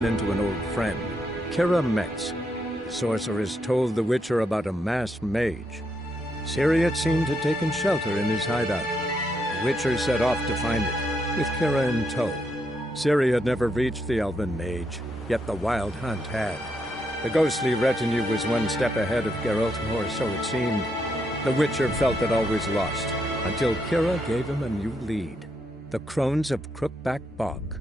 into an old friend, Kira Metz. The sorceress told the Witcher about a masked mage. Ciri had seemed to have taken shelter in his hideout. The Witcher set off to find it, with Kira in tow. Ciri had never reached the elven mage, yet the wild hunt had. The ghostly retinue was one step ahead of Geralt, or so it seemed. The Witcher felt it always lost, until Kira gave him a new lead. The Crones of Crookback Bog.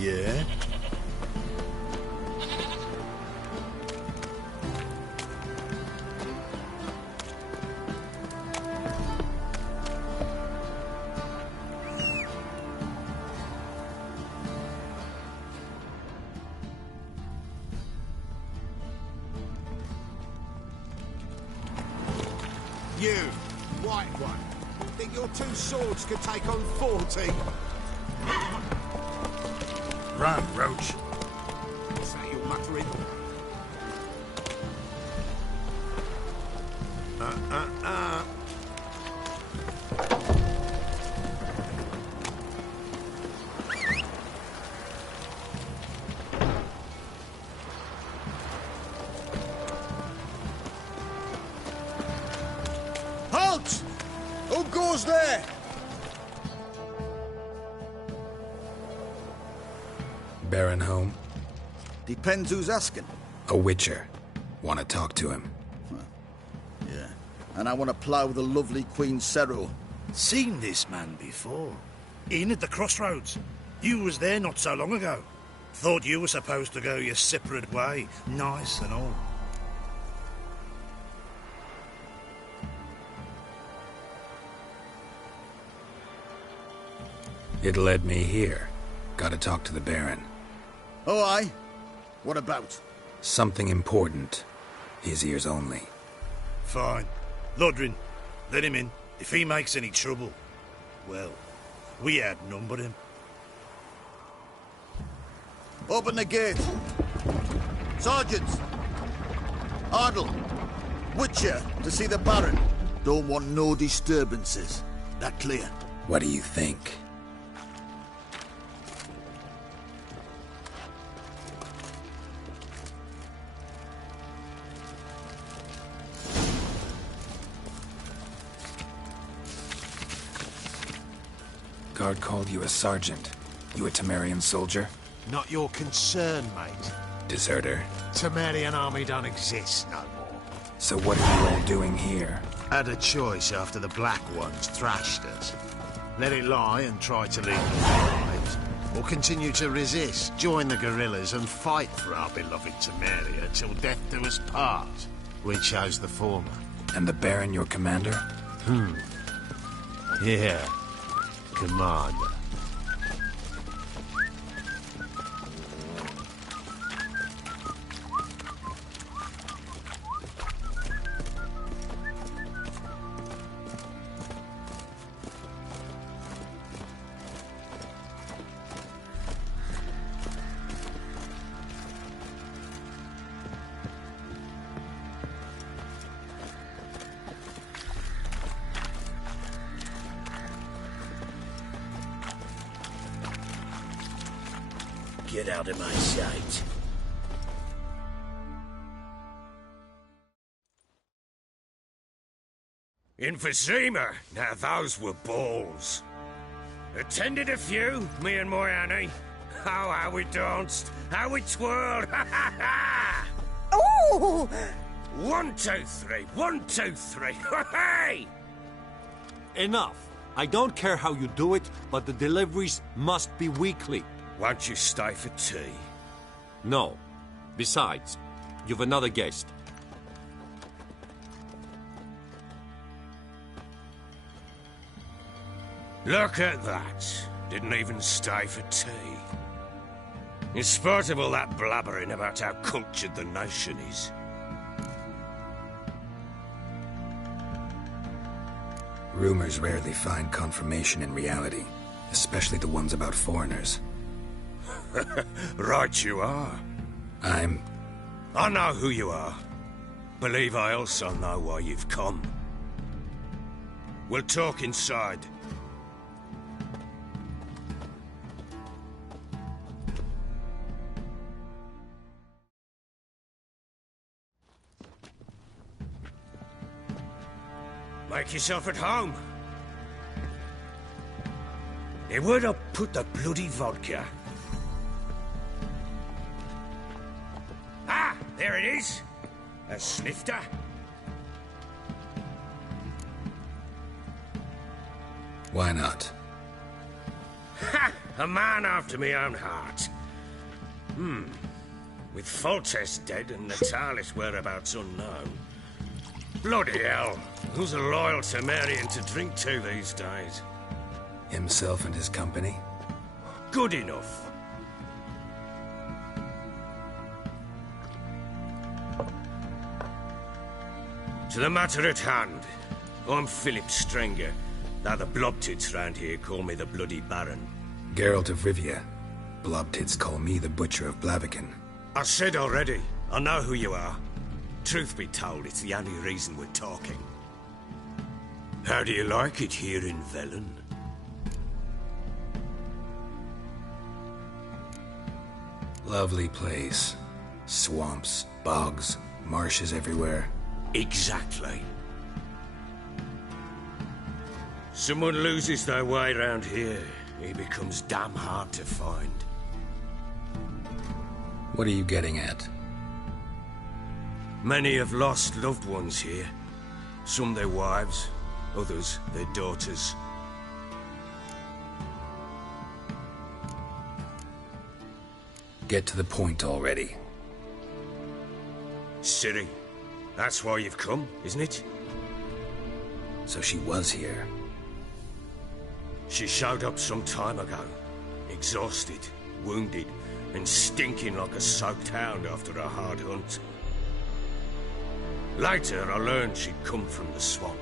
Yeah? You, white one, think your two swords could take on 40? Run, Roach. What's that you're muttering? Halt! Who goes there? Baron home? Depends who's asking. A Witcher. Want to talk to him. Yeah. And I want to plough the lovely Queen Cero. Seen this man before. In at the crossroads. You was there not so long ago. Thought you were supposed to go your separate way. Nice and all. It led me here. Gotta talk to the Baron. Oh, aye? What about? Something important. His ears only. Fine. Lodrin, let him in. If he makes any trouble, well, we outnumber him. Open the gate. Sergeants! Ardle! Witcher, to see the Baron. Don't want no disturbances. That clear? What do you think? Guard called you a sergeant. You a Temerian soldier? Not your concern, mate. Deserter. Temerian army don't exist no more. So what are you all doing here? Had a choice after the Black Ones thrashed us. Let it lie and try to lead the lives, Or continue to resist, join the guerrillas and fight for our beloved Temeria till death do us part? We chose the former. And the Baron, your commander? Yeah, commander. Get out of my sight. Emphysema. Now those were balls. Attended a few, me and my Annie. Oh, how we danced, how we twirled. Ha ha ha! Oh! 1, 2, 3. 1, 2, 3. Hey! Enough. I don't care how you do it, but the deliveries must be weekly. Won't you stay for tea? No. Besides, you've another guest. Look at that. Didn't even stay for tea. In spite of all that blabbering about how cultured the nation is. Rumors rarely find confirmation in reality, especially the ones about foreigners. Right you are. I know who you are. Believe I also know why you've come. We'll talk inside. Make yourself at home. Hey, where'd I put the bloody vodka? Ah, there it is. A snifter. Why not? Ha! A man after my own heart. With Foltest dead and Natalis whereabouts unknown. Bloody hell. Who's a loyal Temerian to drink to these days? Himself and his company? Good enough. To the matter at hand. I'm Philip Strenger, though the Blobtits round here call me the Bloody Baron. Geralt of Rivia. Blobtits call me the Butcher of Blaviken. I said already, I know who you are. Truth be told, it's the only reason we're talking. How do you like it here in Velen? Lovely place. Swamps, bogs, marshes everywhere. Exactly. Someone loses their way around here, he becomes damn hard to find. What are you getting at? Many have lost loved ones here. Some their wives, others their daughters. Get to the point already. Ciri, that's why you've come, isn't it? So she was here. She showed up some time ago. Exhausted, wounded, and stinking like a soaked hound after a hard hunt. Later, I learned she'd come from the swamp.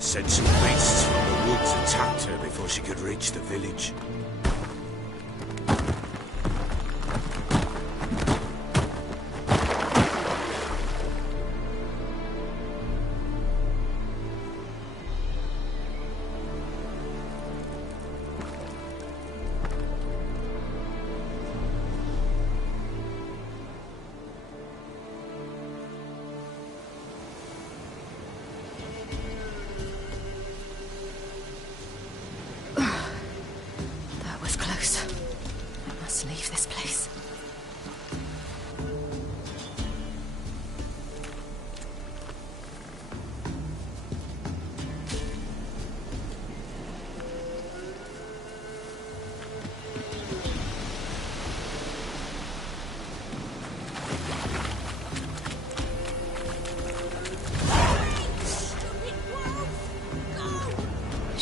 Said some beasts from the woods attacked her before she could reach the village.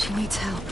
She needs help.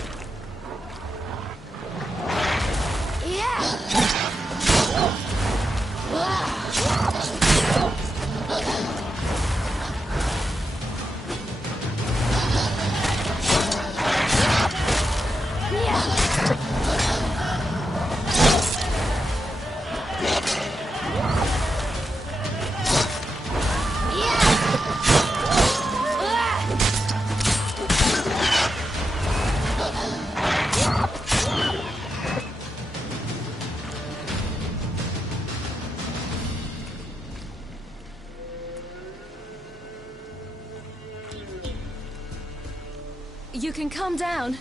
You can calm down.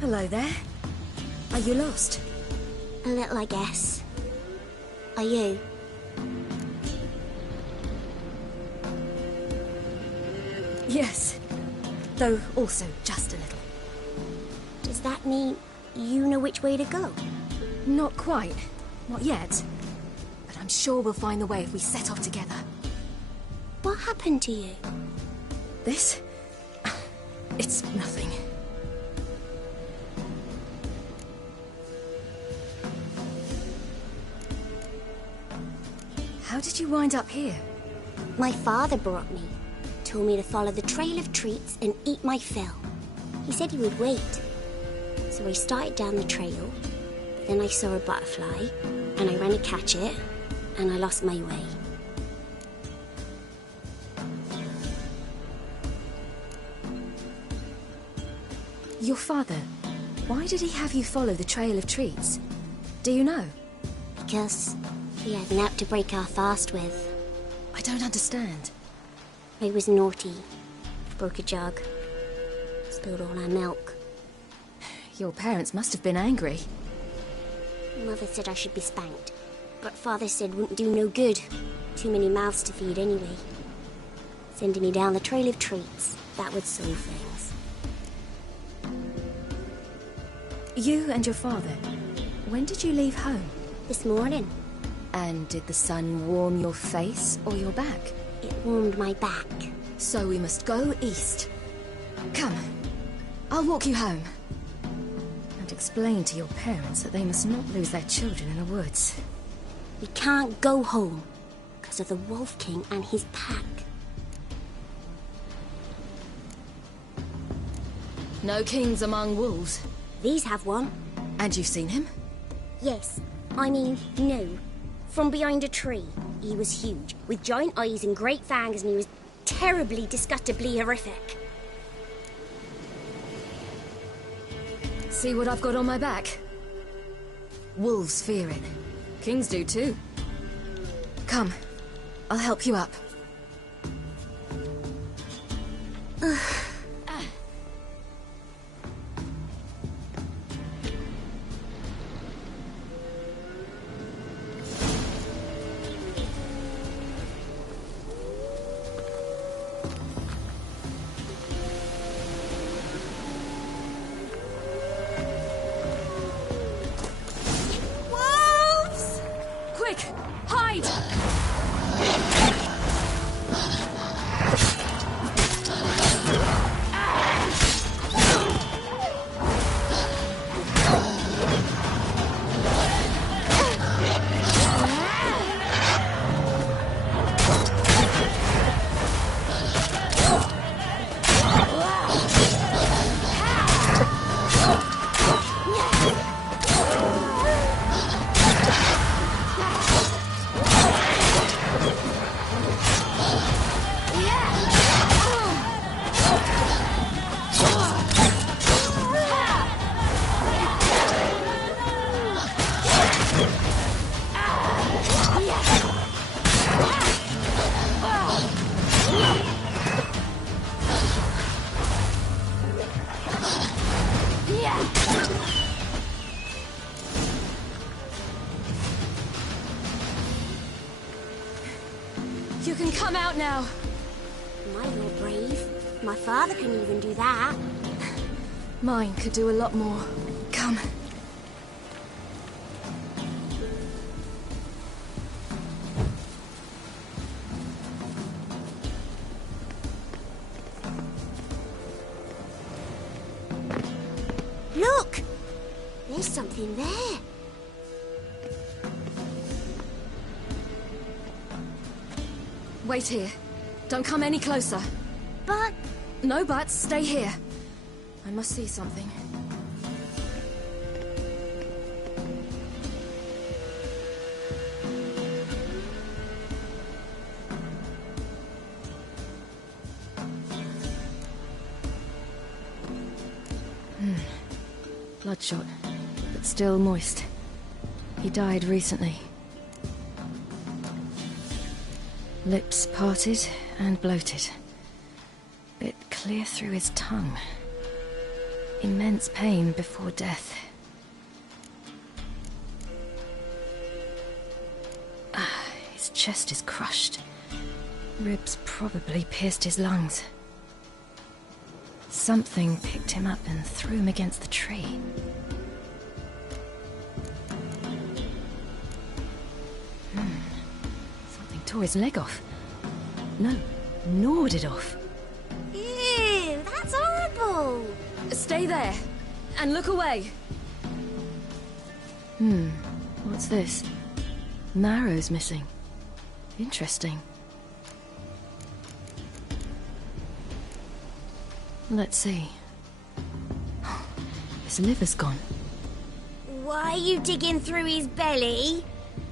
Hello there. Are you lost? A little, I guess. Are you? Yes. Though also just a little. Does that mean you know which way to go? Not quite. Not yet. But I'm sure we'll find the way if we set off together. What happened to you? This? It's nothing. How did you wind up here? My father brought me. Told me to follow the trail of treats and eat my fill. He said he would wait. So I started down the trail. Then I saw a butterfly, and I ran to catch it, and I lost my way. Your father, why did he have you follow the trail of treats? Do you know? Because he had an app to break our fast with. I don't understand. I was naughty. Broke a jug. Spilled all our milk. Your parents must have been angry. Mother said I should be spanked, but Father said wouldn't do no good. Too many mouths to feed anyway. Sending me down the trail of treats, that would solve things. You and your father, when did you leave home? This morning. And did the sun warm your face or your back? It warmed my back. So we must go east. Come, I'll walk you home. Explain to your parents that they must not lose their children in the woods. We can't go home because of the Wolf King and his pack. No kings among wolves. These have one. And you've seen him? Yes. I mean, no. From behind a tree. He was huge, with giant eyes and great fangs, and he was terribly, disgustingly horrific. See what I've got on my back? Wolves fear it. Kings do too. Come, I'll help you up. You can come out now. My, you're brave. My father can even do that. Mine could do a lot more. Come. something there. Wait here. Don't come any closer. But... No buts. Stay here. I must see something. Bloodshot, but still moist. He died recently. Lips parted and bloated. Bit clear through his tongue. Immense pain before death. His chest is crushed. Ribs probably pierced his lungs. Something picked him up and threw him against the tree. Something tore his leg off. No, gnawed it off. Ew, that's horrible! Stay there, and look away. What's this? Marrow's missing. Interesting. Let's see. His liver's gone. Why are you digging through his belly?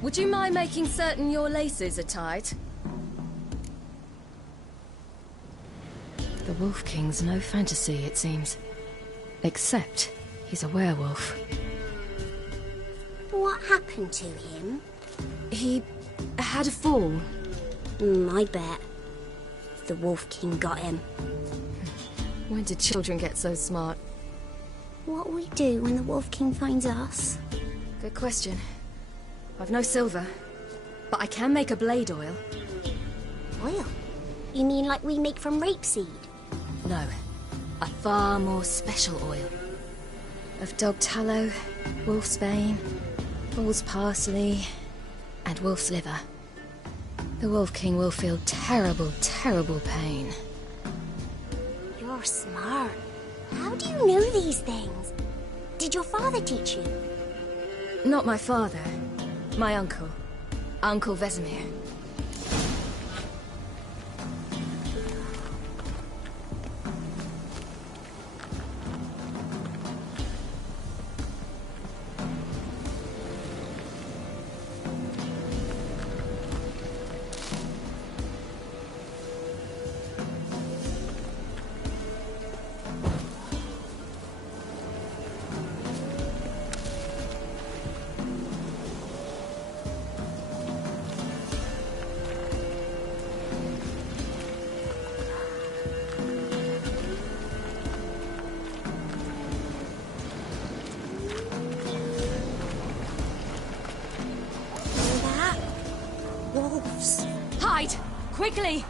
Would you mind making certain your laces are tied? The Wolf King's no fantasy, it seems. Except he's a werewolf. What happened to him? He had a fall. I bet. The Wolf King got him. When did children get so smart? What'll we do when the Wolf King finds us? Good question. I've no silver, but I can make a blade oil. Oil? You mean like we make from rapeseed? No, a far more special oil. Of dog tallow, wolf's bane, bull's parsley, and wolf's liver. The Wolf King will feel terrible, terrible pain. You're smart. How do you know these things? Did your father teach you? Not my father. My uncle. Uncle Vesemir. Wolves. Hide! Quickly!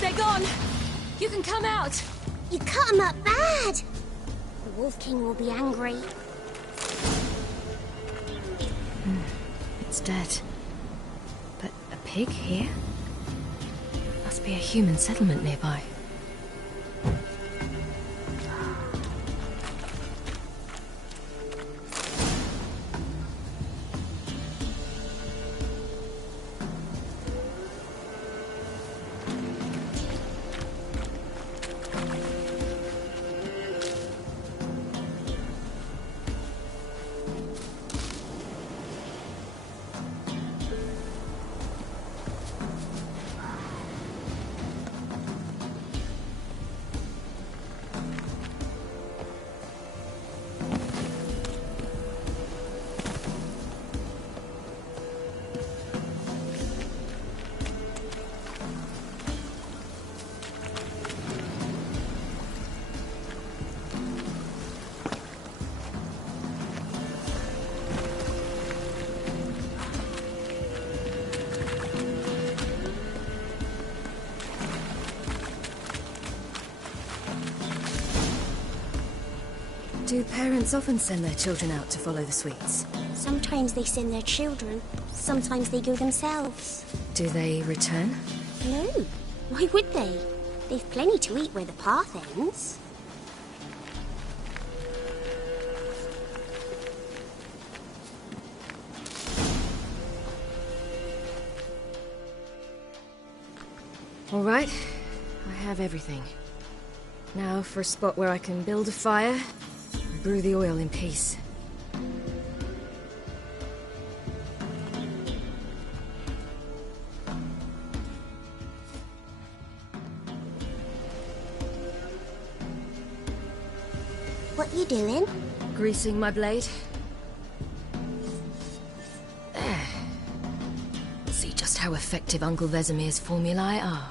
They're gone! You can come out! You cut him up bad! The Wolf King will be angry. It's dead. But a pig here? Must be a human settlement nearby. Do parents often send their children out to follow the sweets? Sometimes they send their children, sometimes they go themselves. Do they return? No, why would they? They've plenty to eat where the path ends. All right, I have everything. Now for a spot where I can build a fire and brew the oil in peace. What you doing? Greasing my blade. There. See just how effective Uncle Vesemir's formulae are.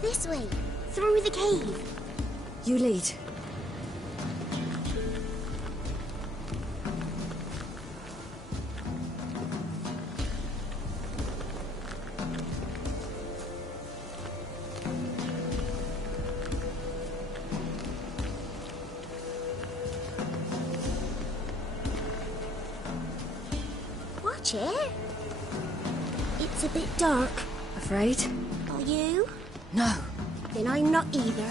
This way, through the cave. You lead. Watch it. It's a bit dark. Afraid? Are you? No. Then I'm not either.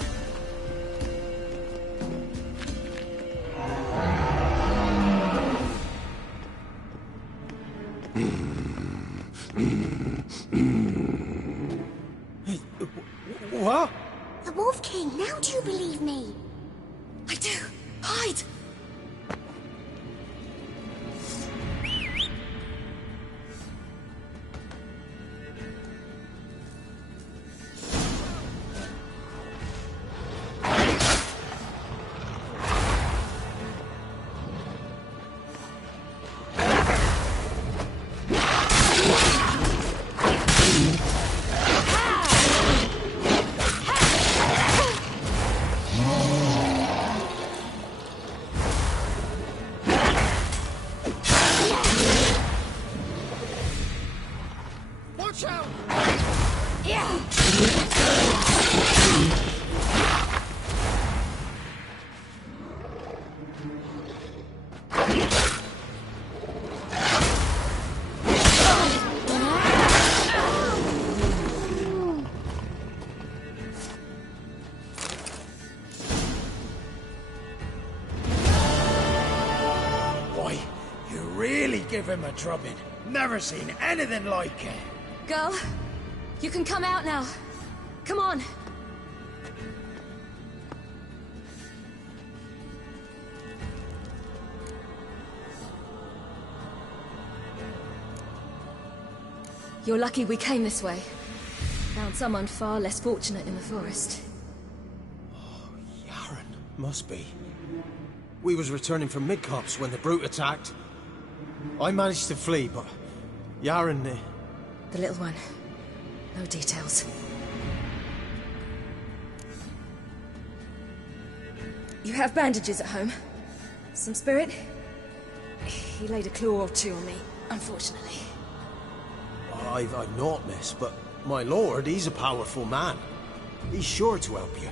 What? The Wolf King, now do you believe me? I do. Hide! Give him a drubbing. Never seen anything like it. Girl, you can come out now. Come on. You're lucky we came this way. Found someone far less fortunate in the forest. Oh, Yaren. Must be. We was returning from Midcops when the brute attacked. I managed to flee, but Yaren... The little one. No details. You have bandages at home? Some spirit? He laid a claw or two on me, unfortunately. I've naught, miss, but my lord, he's a powerful man. He's sure to help you.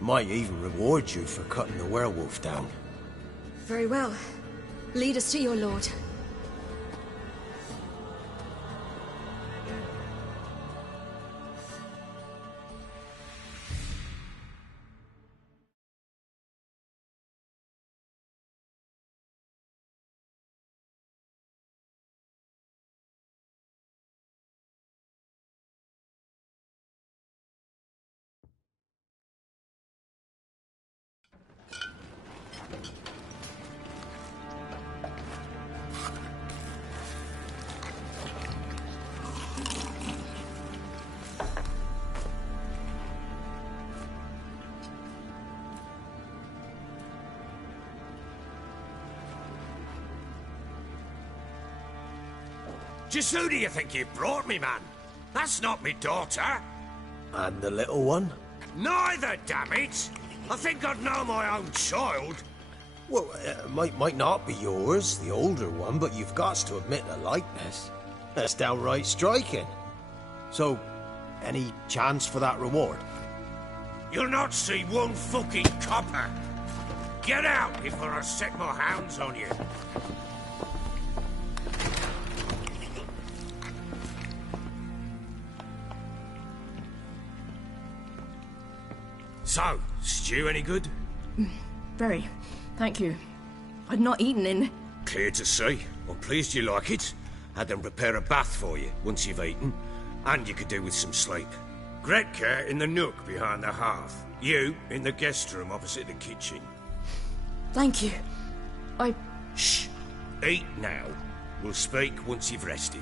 Might even reward you for cutting the werewolf down. Very well. Lead us to your lord. Just who do you think you brought me, man? That's not me daughter. And the little one? Neither, damn it! I think I'd know my own child. Well, might not be yours, the older one, but you've got to admit a likeness. That's downright striking. So, any chance for that reward? You'll not see one fucking copper. Get out before I set my hounds on you. So, stew any good? Very. Thank you. I'd not eaten in... Clear to see. I'm pleased you like it. Had them prepare a bath for you once you've eaten. And you could do with some sleep. Gretka in the nook behind the hearth. You in the guest room opposite the kitchen. Thank you. Shh. Eat now. We'll speak once you've rested.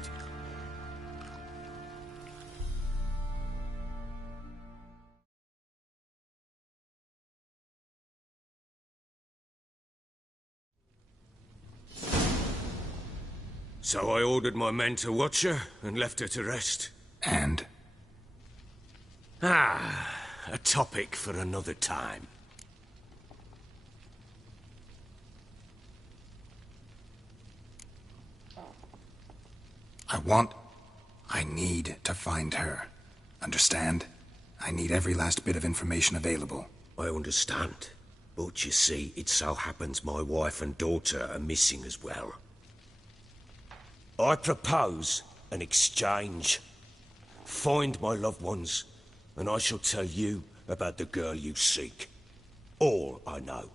So I ordered my men to watch her and left her to rest. And? A topic for another time. I need to find her. Understand? I need every last bit of information available. I understand. But you see, it so happens my wife and daughter are missing as well. I propose an exchange. Find my loved ones, and I shall tell you about the girl you seek. All I know.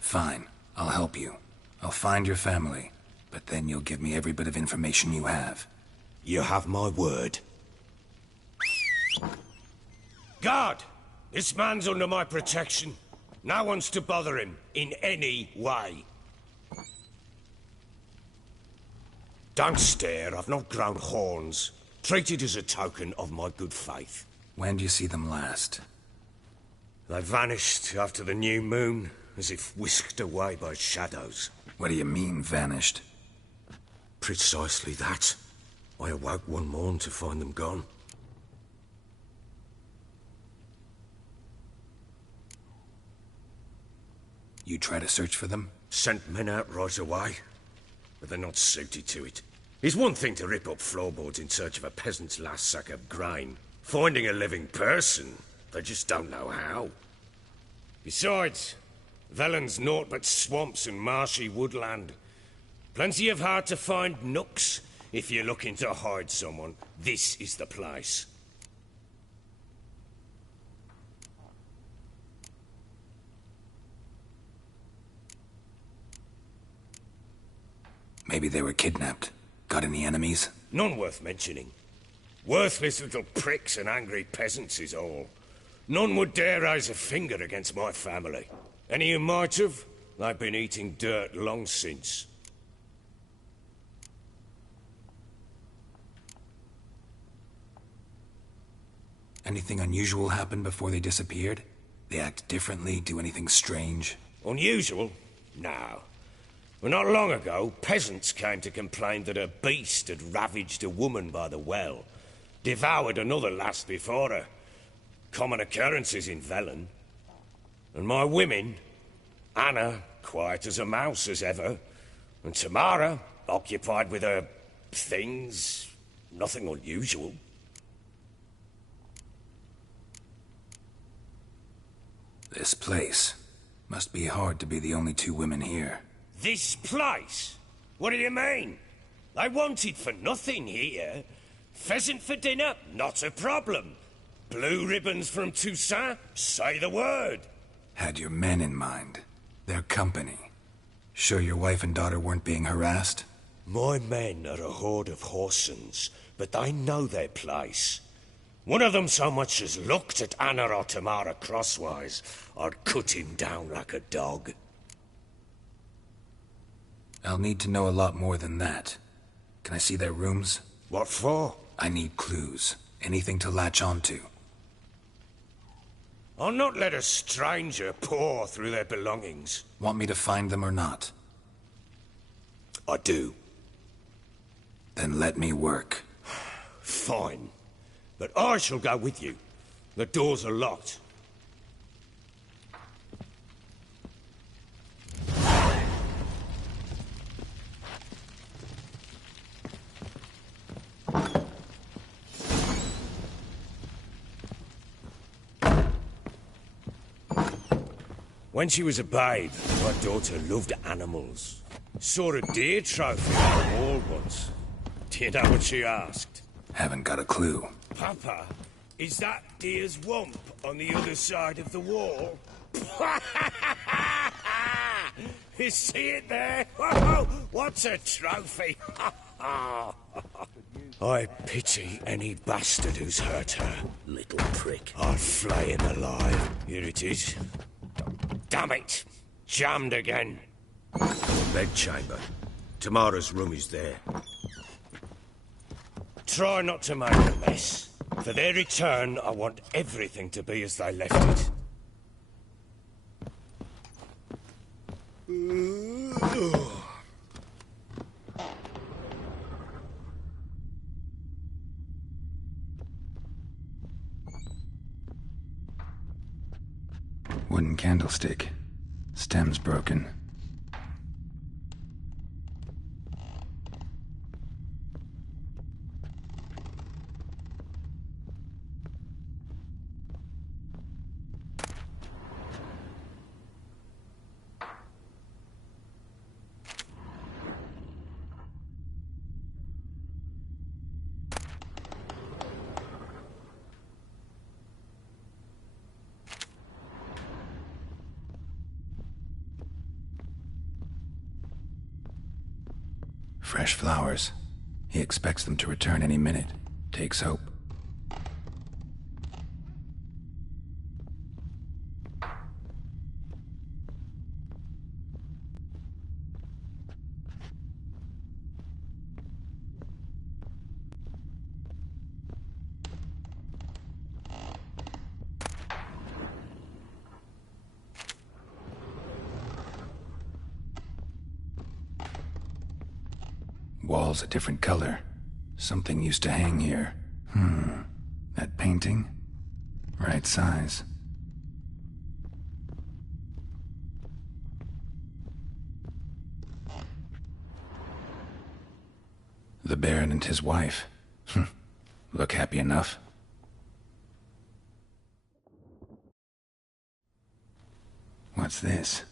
Fine. I'll help you. I'll find your family, but then you'll give me every bit of information you have. You have my word. Guard! This man's under my protection. No one's to bother him in any way. Don't stare, I've not grown horns. Treat it as a token of my good faith. When did you see them last? They vanished after the new moon, as if whisked away by shadows. What do you mean, vanished? Precisely that. I awoke one morn to find them gone. You try to search for them? Sent men out right away, but they're not suited to it. It's one thing to rip up floorboards in search of a peasant's last sack of grain. Finding a living person, they just don't know how. Besides, Velen's naught but swamps and marshy woodland. Plenty of hard-to-find nooks. If you're looking to hide someone, this is the place. Maybe they were kidnapped. Got any enemies? None worth mentioning. Worthless little pricks and angry peasants is all. None would dare raise a finger against my family. Any who might have, they've been eating dirt long since. Anything unusual happen before they disappeared? They act differently, do anything strange? Unusual? No. Well, not long ago, peasants came to complain that a beast had ravaged a woman by the well. Devoured another lass before her. Common occurrences in Velen. And my women, Anna, quiet as a mouse as ever, and Tamara, occupied with her things, nothing unusual. This place. Must be hard to be the only two women here. This place? What do you mean? They wanted for nothing here. Pheasant for dinner? Not a problem. Blue ribbons from Toussaint? Say the word. Had your men in mind. Their company. Sure your wife and daughter weren't being harassed? My men are a horde of horsens, but they know their place. One of them so much as looked at Anna or Tamara crosswise, I'd cut him down like a dog. I'll need to know a lot more than that. Can I see their rooms? What for? I need clues. Anything to latch onto. I'll not let a stranger pore through their belongings. Want me to find them or not? I do. Then let me work. Fine. But I shall go with you. The doors are locked. When she was a babe, my daughter loved animals. Saw a deer trophy on the wall once. Do you know what she asked? Haven't got a clue. Papa, is that deer's wump on the other side of the wall? You see it there? Whoa, what's a trophy? I pity any bastard who's hurt her. Little prick. I'll flay him alive. Here it is. Damn it! Jammed again. Bedchamber. Tamara's room is there. Try not to make a mess. For their return, I want everything to be as they left it. Wooden candlestick. Stem's broken. Fresh flowers. He expects them to return any minute. Takes hope. Walls a different color. Something used to hang here. That painting? Right size. The Baron and his wife. Look happy enough. What's this?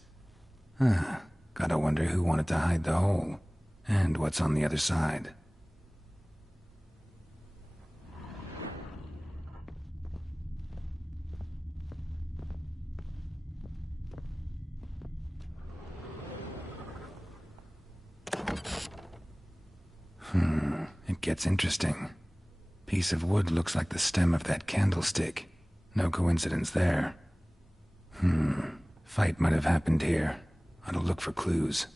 Gotta wonder who wanted to hide the hole. And what's on the other side? It gets interesting. Piece of wood looks like the stem of that candlestick. No coincidence there. Fight might have happened here. Ought to look for clues.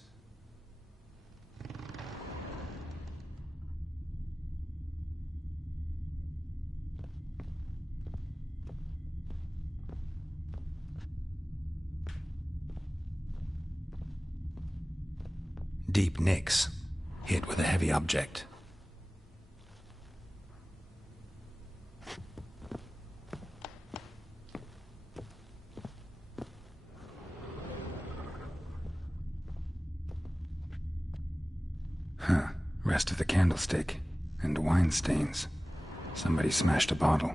Deep nicks, hit with a heavy object. Rest of the candlestick, and wine stains. Somebody smashed a bottle.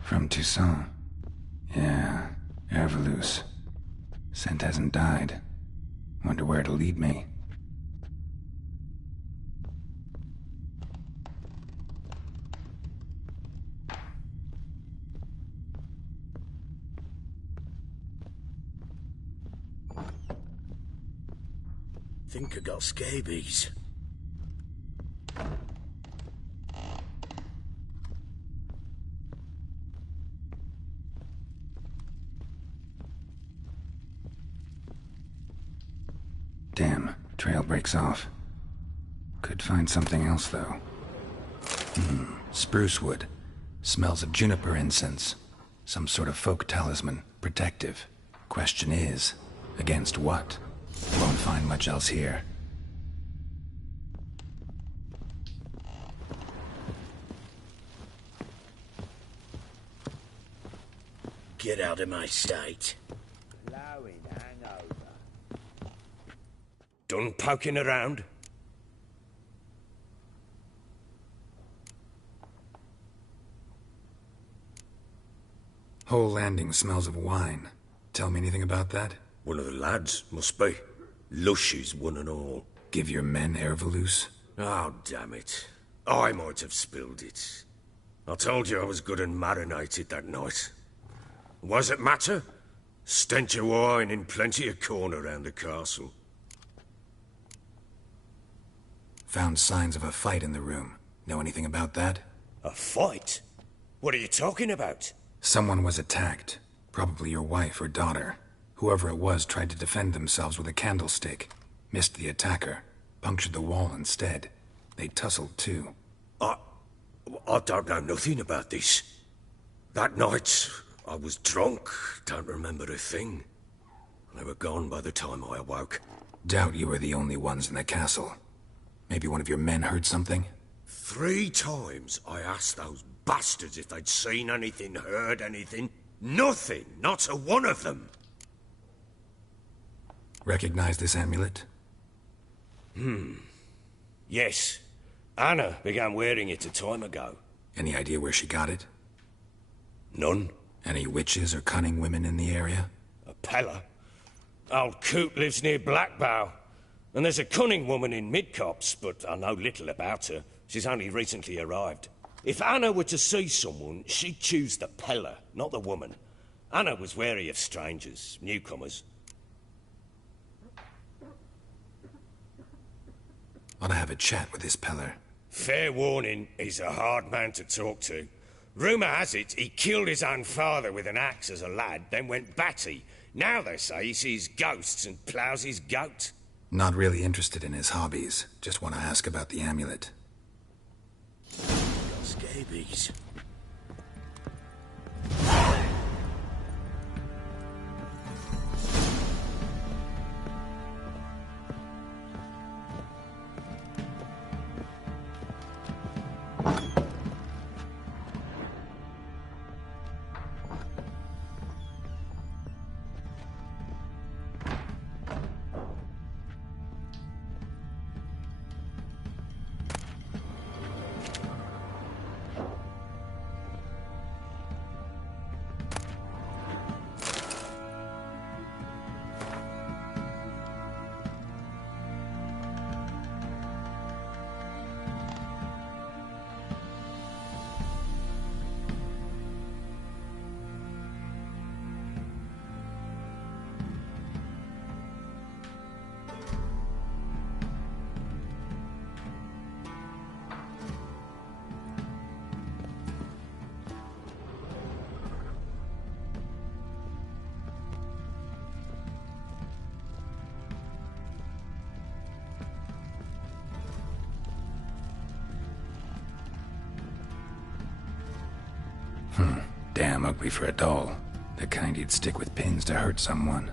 From Toussaint. Yeah, Herveloos. Scent hasn't died. Wonder where it'll lead me. Think I got scabies. Damn, trail breaks off. Could find something else, though. Spruce wood. Smells of juniper incense. Some sort of folk talisman, protective. Question is, against what? Won't find much else here. Get out of my sight. Done poking around? Whole landing smells of wine. Tell me anything about that? One of the lads, must be. Lushes, one and all. Give your men Ervelus? Oh, damn it. I might have spilled it. I told you I was good and marinated that night. Was it matter? Stench of wine in plenty of corn around the castle. Found signs of a fight in the room. Know anything about that? A fight? What are you talking about? Someone was attacked. Probably your wife or daughter. Whoever it was tried to defend themselves with a candlestick. Missed the attacker. Punctured the wall instead. They tussled too. I don't know nothing about this. That night, I was drunk. Don't remember a thing. They were gone by the time I awoke. Doubt you were the only ones in the castle. Maybe one of your men heard something? 3 times I asked those bastards if they'd seen anything, heard anything. Nothing. Not a one of them. Recognize this amulet? Yes. Anna began wearing it a time ago. Any idea where she got it? None. Any witches or cunning women in the area? A Pella. Old Coot lives near Blackbow. And there's a cunning woman in Midcopse, but I know little about her. She's only recently arrived. If Anna were to see someone, she'd choose the Pella, not the woman. Anna was wary of strangers, newcomers. Ought to have a chat with this Peller. Fair warning, he's a hard man to talk to. Rumour has it he killed his own father with an axe as a lad, then went batty. Now they say he sees ghosts and ploughs his goat. Not really interested in his hobbies. Just want to ask about the amulet. Got scabies. Damn ugly for a doll. The kind you'd stick with pins to hurt someone.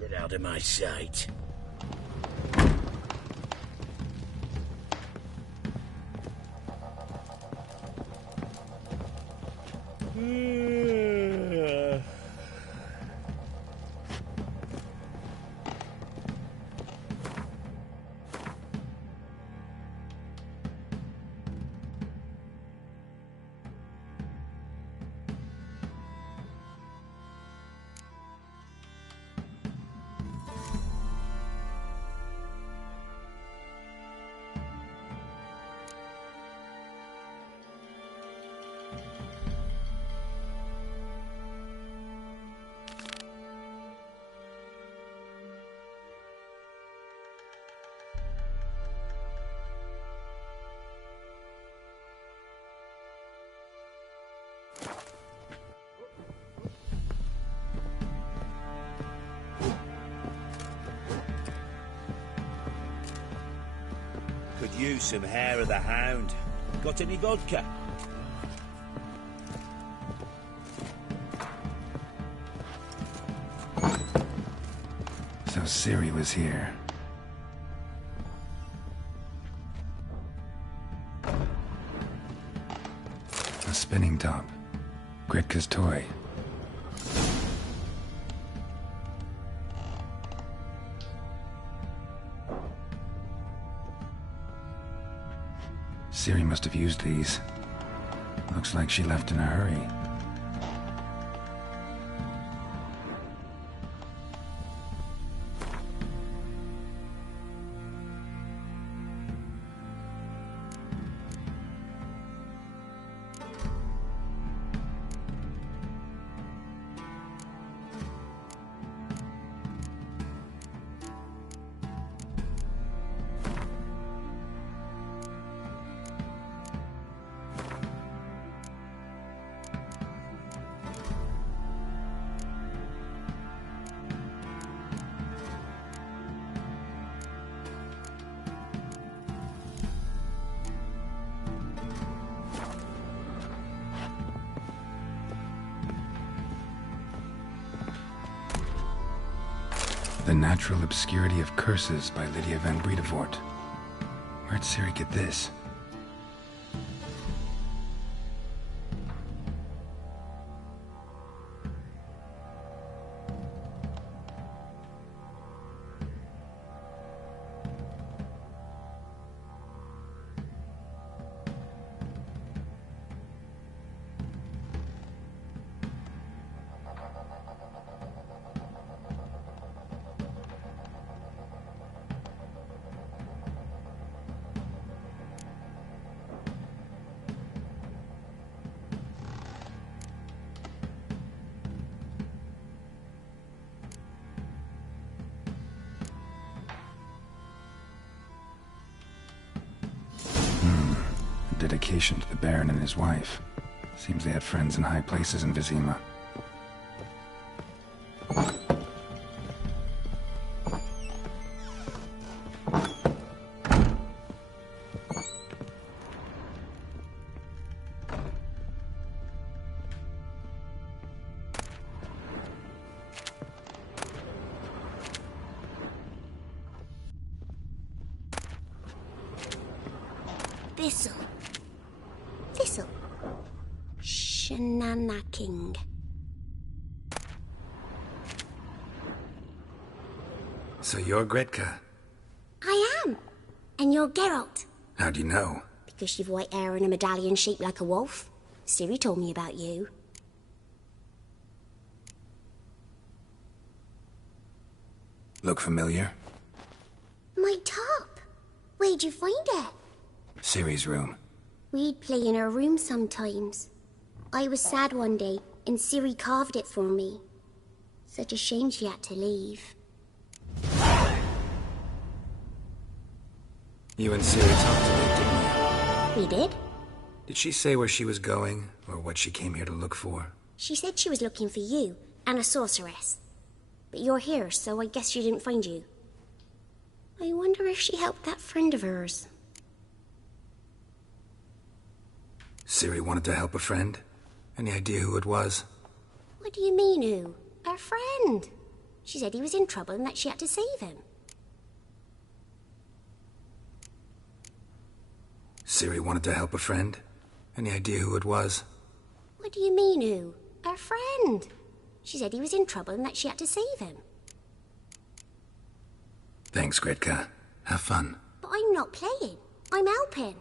Get out of my sight. you some hair of the hound. Got any vodka? So Ciri was here. A spinning top. Gritka's toy. Ciri must have used these. Looks like she left in a hurry. The Natural Obscurity of Curses by Lydia van Bredevoort. Where'd Ciri get this? Dedication to the Baron and his wife. Seems they had friends in high places in Vizima. Thistle. Thistle. Shenanaking. So you're Gretka? I am. And you're Geralt. How do you know? Because you've white hair and a medallion shaped like a wolf. Ciri told me about you. Look familiar? My top. Where'd you find it? Ciri's room. We'd play in her room sometimes. I was sad one day, and Ciri carved it for me. Such a shame she had to leave. You and Ciri talked a bit, didn't you? We did. Did she say where she was going, or what she came here to look for? She said she was looking for you, and a sorceress. But you're here, so I guess she didn't find you. I wonder if she helped that friend of hers. Ciri wanted to help a friend? Any idea who it was? What do you mean, who? Our friend. She said he was in trouble and that she had to save him. Ciri wanted to help a friend? Any idea who it was? What do you mean, who? Our friend. She said he was in trouble and that she had to save him. Thanks, Gretka. Have fun. But I'm not playing. I'm helping.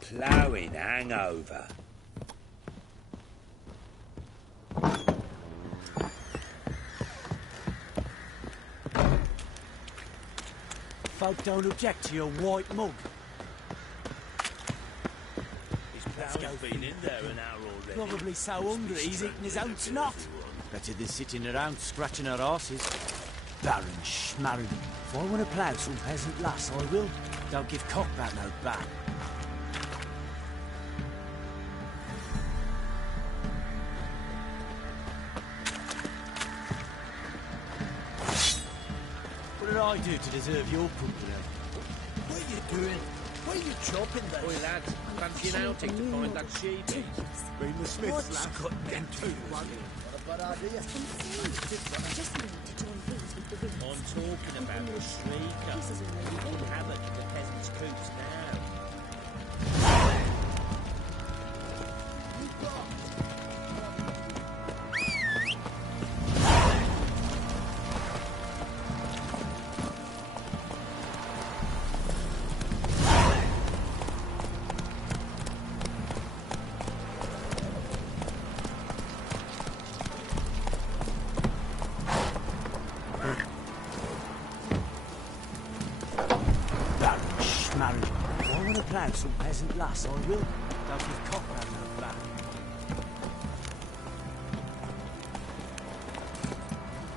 Ploughing hangover. folk don't object to your white mug. Let's go. Been in there an hour already. Probably so hungry he's eating his own snot. Better than sitting around scratching our asses. Baron Schmarren. If I want to plough some peasant lass, I will. Don't give cock that no back. What did I do to deserve your company? What are you doing? Why are you chopping there? Oi, lads, fancy an outing to find that sheep. Bring the Smiths, lads. Cut them two. What a bad idea. I'm talking about the shrieker. You could have it at the peasants' coops now. Some peasant lass, I will. Don't give cock round no back.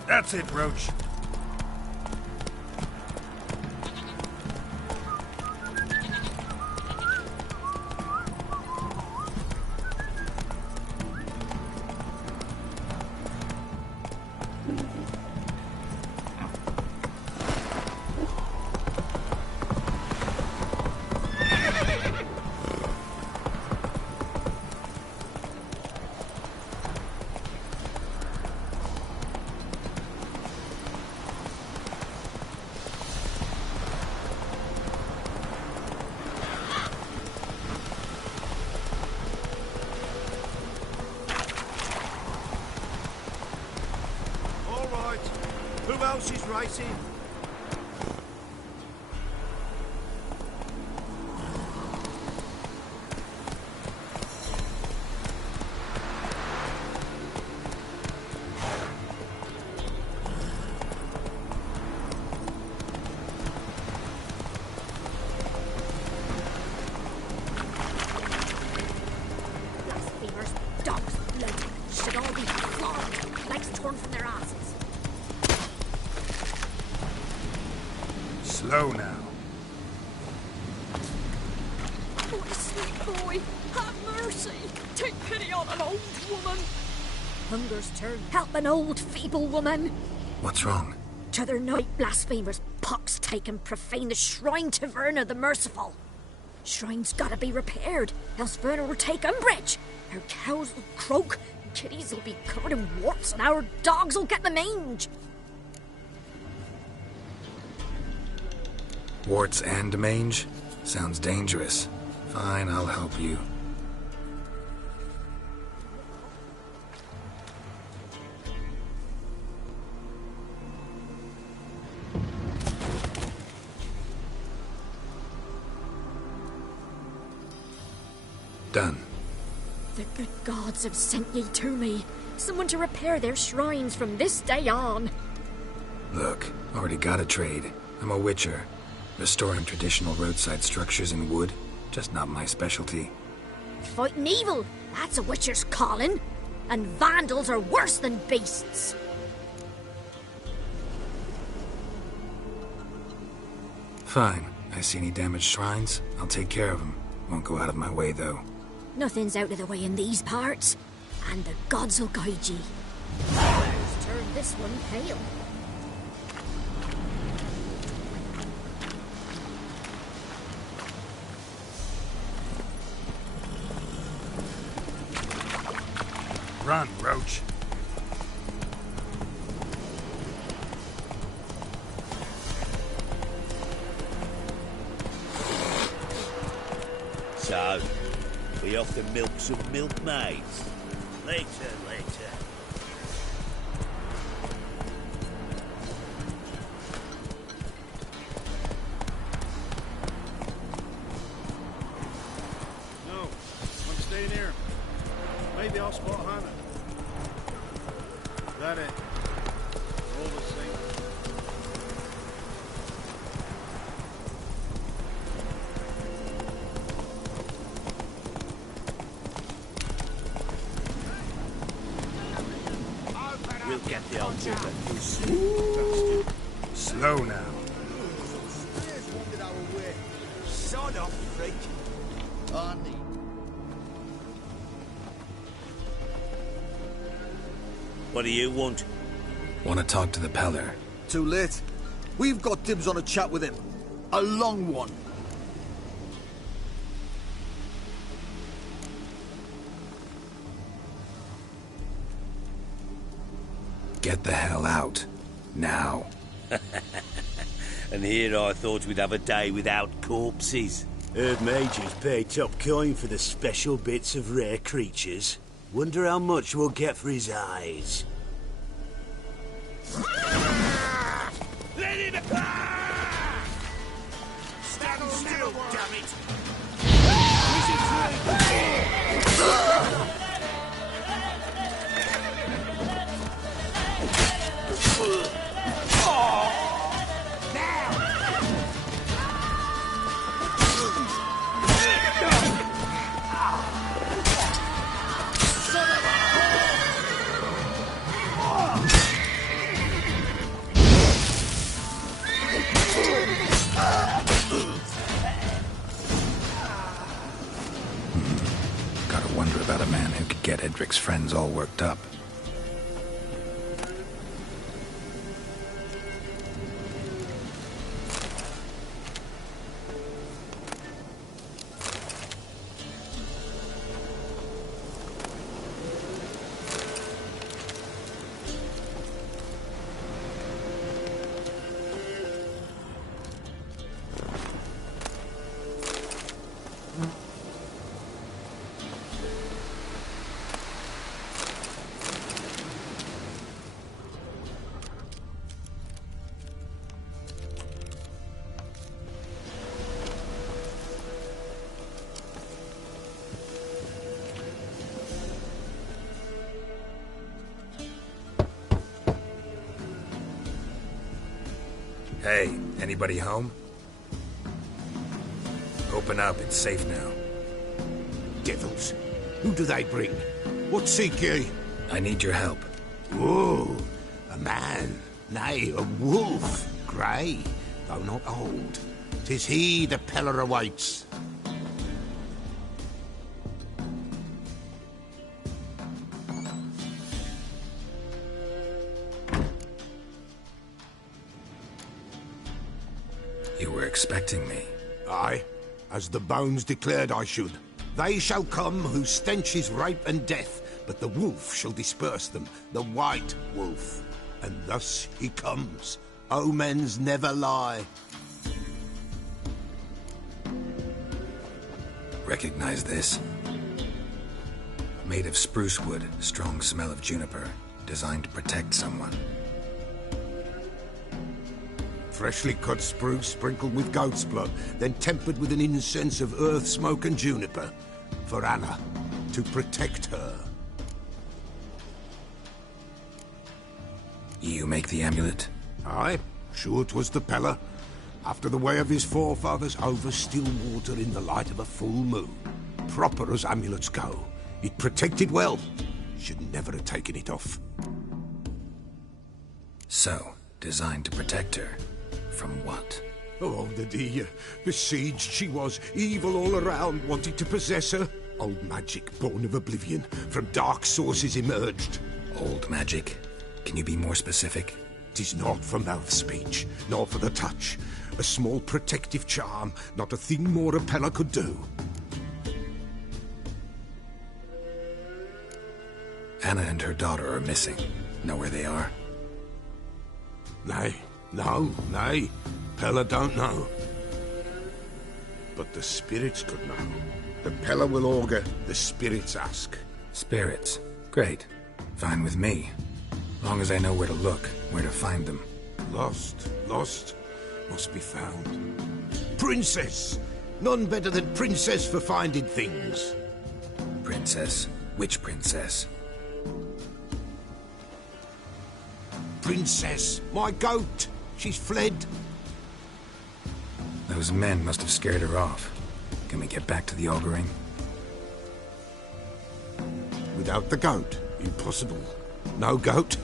That's it, Roach. Who else is racing? Blasphemers, dogs, blood, should all be flogged, legs torn from their asses. Slow now. Oh, sweet boy, have mercy. Take pity on an old woman. Hunger's turn. Help an old, feeble woman. What's wrong? T'other night, blasphemers, pox take and profane the shrine to Verna the Merciful. Shrine's gotta be repaired, else Verna will take umbrage. Our cows will croak, kitties will be covered in warts, and our dogs will get the mange. Warts and mange? Sounds dangerous. Fine, I'll help you. Done. The good gods have sent ye to me. Someone to repair their shrines from this day on. Look, already got a trade. I'm a witcher. Restoring traditional roadside structures in wood, just not my specialty. Fighting evil, that's a witcher's calling. And vandals are worse than beasts. Fine. I see any damaged shrines, I'll take care of them. Won't go out of my way, though. Nothing's out of the way in these parts. And the gods will guide ye. Let's turn this one pale. Run, Roach. So, we off to milk some milkmaids? Later. No, I'm staying here. Maybe I'll spot Hannah. That it. All the same. We'll get the old jigger. Slow now. Sod off, freak. What do you want? Want to talk to the Peller. Too late. We've got dibs on a chat with him. A long one. Get the hell out. Now. And here I thought we'd have a day without corpses. Heard Majors pay top coin for the special bits of rare creatures. Wonder how much we'll get for his eyes. Let him stand still, damn it! Gotta wonder about a man who could get Edric's friends all worked up. Hey, anybody home? Open up, it's safe now. Devils. Who do they bring? What seek ye? I need your help. Oh, a man. Nay, a wolf. Grey, though not old. 'Tis he the Peller awaits. You were expecting me. Aye, as the bones declared I should. They shall come whose stench is rape and death, but the wolf shall disperse them, the white wolf. And thus he comes. Omens never lie. Recognize this? Made of spruce wood, strong smell of juniper, designed to protect someone. Freshly cut spruce sprinkled with goat's blood, then tempered with an incense of earth, smoke and juniper. For Anna, to protect her. You make the amulet? Aye, sure 'twas the Peller. After the way of his forefathers, over still water in the light of a full moon. Proper as amulets go. It protected well. Should never have taken it off. So, designed to protect her. From what? Oh, the besieged she was, evil all around, wanted to possess her. Old magic, born of oblivion, from dark sources emerged. Old magic? Can you be more specific? 'Tis not for mouth speech, nor for the touch. A small protective charm, not a thing more a Peller could do. Anna and her daughter are missing. Know where they are? Nay, nay. Peller don't know. But the spirits could know. The Peller will augur, the spirits ask. Spirits? Great. Fine with me. Long as I know where to look, where to find them. Lost, must be found. Princess! None better than Princess for finding things. Princess? Which princess? Princess, my goat. She's fled. Those men must have scared her off. Can we get back to the auguring? Without the goat, impossible. No goat,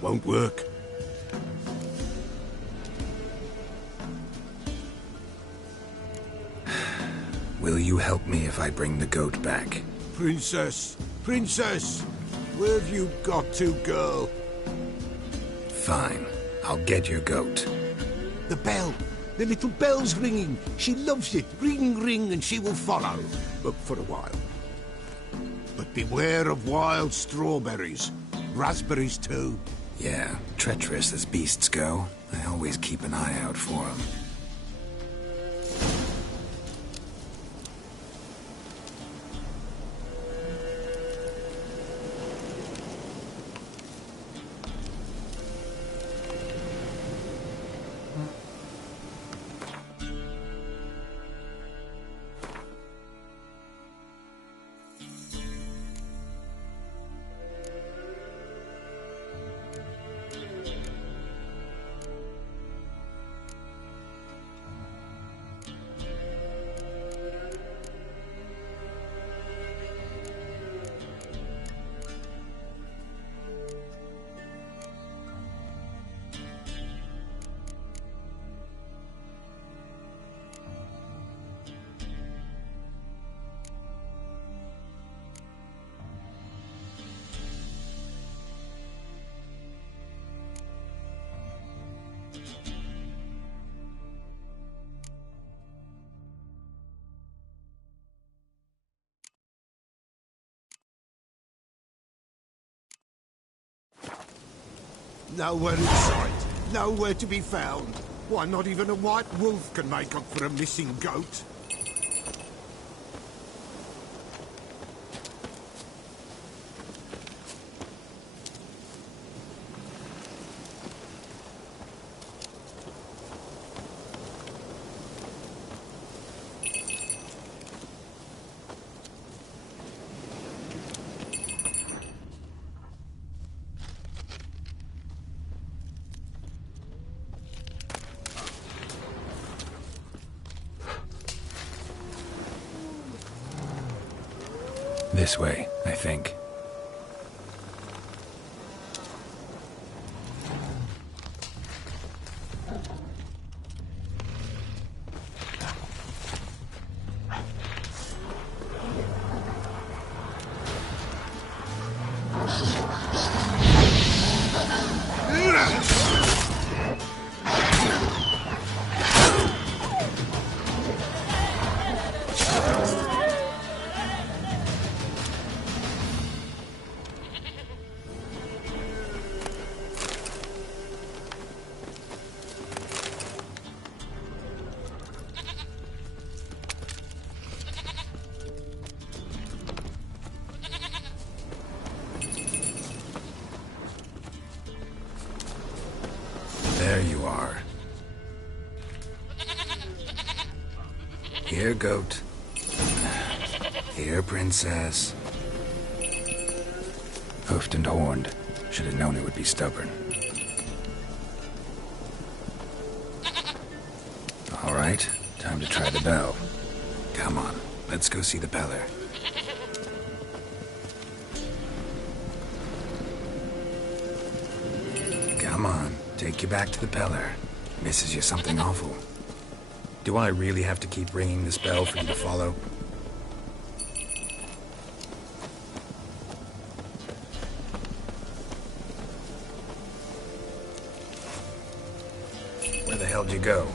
Won't work. Will you help me if I bring the goat back? Princess! Princess! Where have you got to, girl? Fine. I'll get your goat. The bell! The little bell's ringing. She loves it. Ring, ring, and she will follow. But for a while. But beware of wild strawberries. Raspberries, too. Yeah, treacherous as beasts go. I always keep an eye out for them. Nowhere in sight. Nowhere to be found. Why, not even a white wolf can make up for a missing goat. This way, I think. There you are. Here, goat. Here, princess. Hoofed and horned. Should have known it would be stubborn. All right, time to try the bell. Come on, let's go see the Peller. Come on, take you back to the Peller. Misses you something awful. Do I really have to keep ringing this bell for you to follow? Where the hell did you go?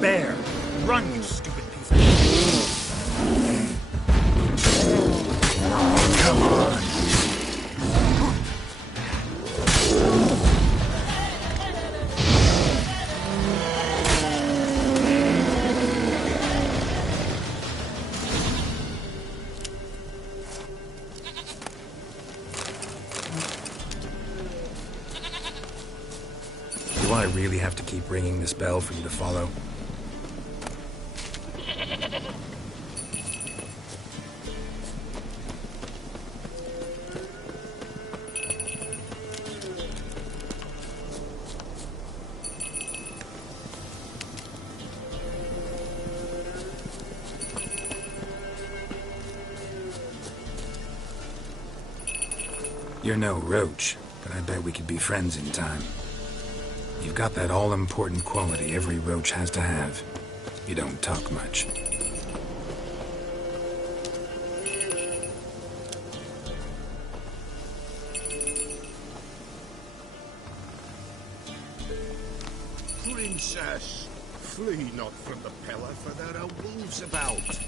Bear! Run, you stupid piece of... Come on. Do I really have to keep ringing this bell for you to follow? You're no roach, but I bet we could be friends in time. You've got that all-important quality every roach has to have. You don't talk much. Princess, flee not from the pillar, for there are wolves about.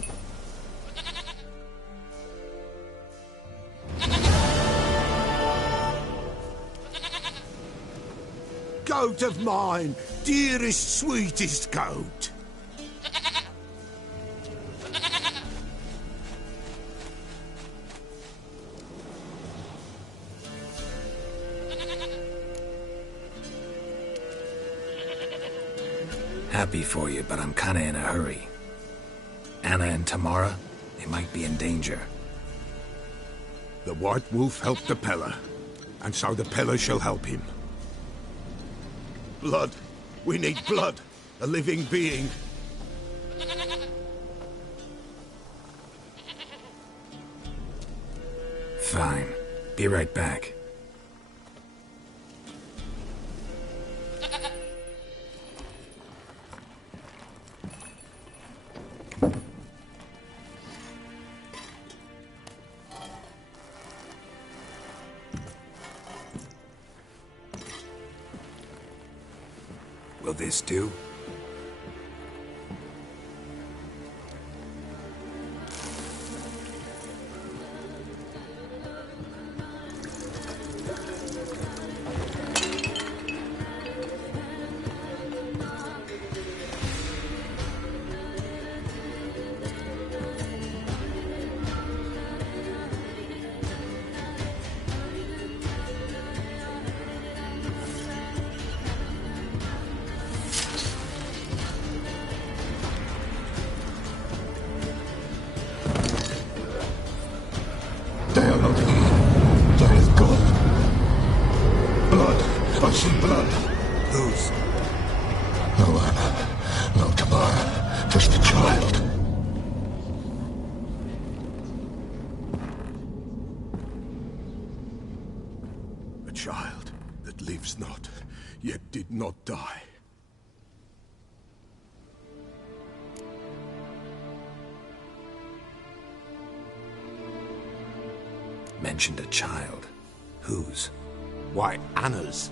Goat of mine, dearest, sweetest goat. Happy for you, but I'm kinda in a hurry. Anna and Tamara, they might be in danger. The White Wolf helped the Peller, and so the Peller shall help him. Blood. We need blood. A living being. Fine. Be right back. Will this do? They are not here. There is God. Blood. I see blood. Whose? No Anna. No Tamara. Just a child. A child that lives not, yet did not die. Mentioned a child. Whose? Why, Anna's.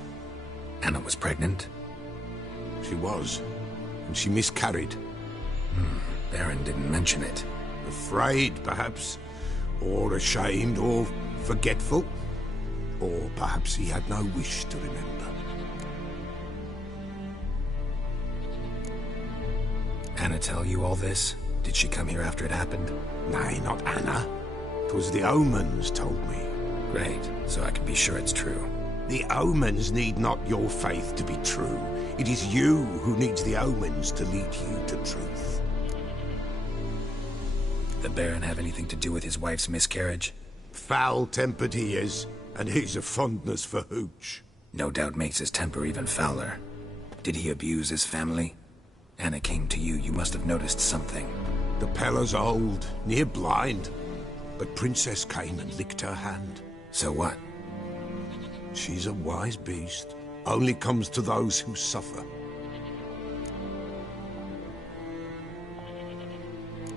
Anna was pregnant? She was, and she miscarried. Baron didn't mention it. Afraid, perhaps, or ashamed, or forgetful. Or perhaps he had no wish to remember. Anna tell you all this? Did she come here after it happened? Nay, not Anna. 'Twas the omens told me. Great, so I can be sure it's true. The omens need not your faith to be true. It is you who needs the omens to lead you to truth. The Baron have anything to do with his wife's miscarriage? Foul-tempered he is, and he's a fondness for hooch. No doubt makes his temper even fouler. Did he abuse his family? Anna came to you, you must have noticed something. The Peller's old, near blind. But Princess came and licked her hand. So what? She's a wise beast. Only comes to those who suffer.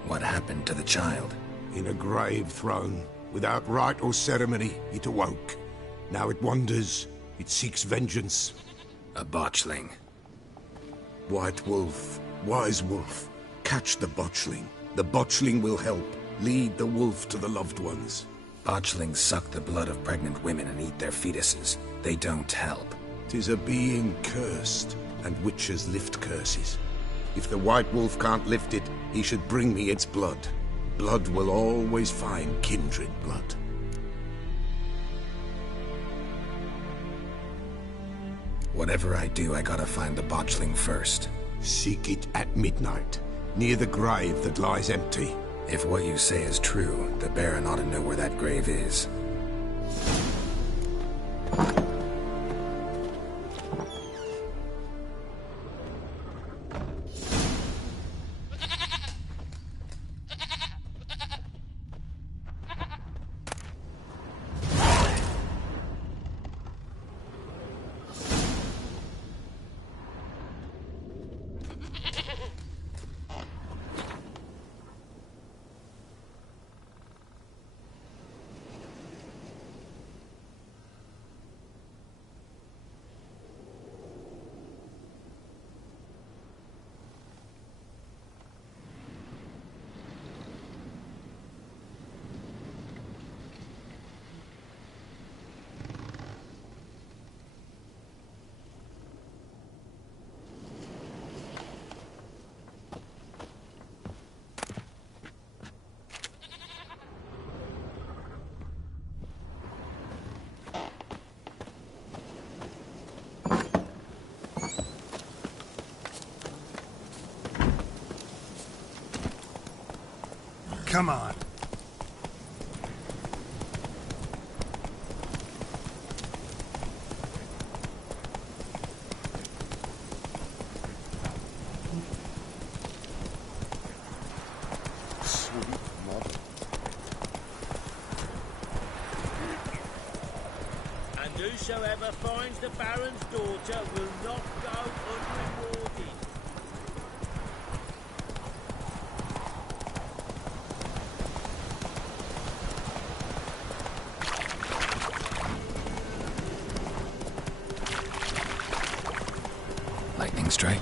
What happened to the child? In a grave thrown. Without rite or ceremony, it awoke. Now it wanders. It seeks vengeance. A botchling. White Wolf, Wise Wolf, catch the botchling. The botchling will help. Lead the wolf to the loved ones. Botchlings suck the blood of pregnant women and eat their fetuses. They don't help. 'Tis a being cursed, and witches lift curses. If the White Wolf can't lift it, he should bring me its blood. Blood will always find kindred blood. Whatever I do, I gotta find the botchling first. Seek it at midnight, near the grave that lies empty. If what you say is true, the Baron ought to know where that grave is. Come on. And whosoever finds the Baron's daughter will not go unrewarded. Lightning strike?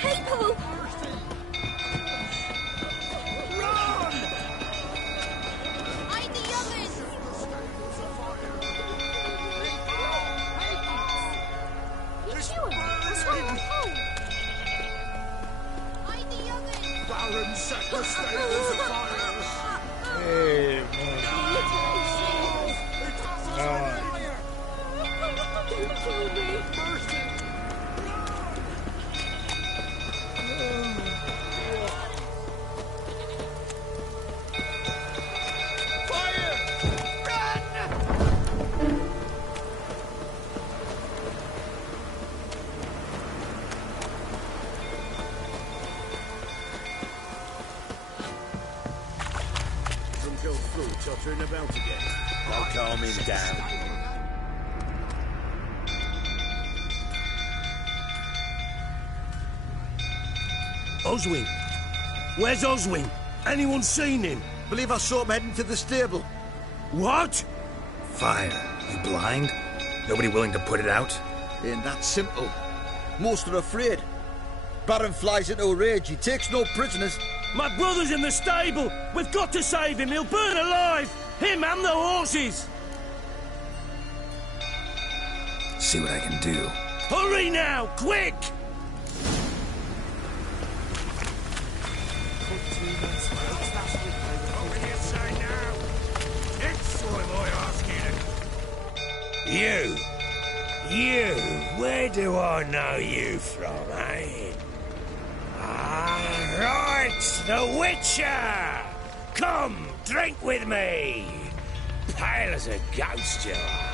People! Hide the young'uns! It's you! What's wrong? Hide the young'uns! Baron set the stables afire! Hey, Don't kill me! Go through, tottering about again. I'll calm him down. Oswin! Where's Oswin? Anyone seen him? Believe I saw him heading to the stable. What? Fire. You blind? Nobody willing to put it out? Ain't that simple. Most are afraid. Baron flies into a rage. He takes no prisoners. My brother's in the stable! We've got to save him! He'll burn alive! Him and the horses! See what I can do. Hurry now! Quick! You, where do I know you from, eh? Ah, right, the Witcher! Come, drink with me! Pale as a ghost you are.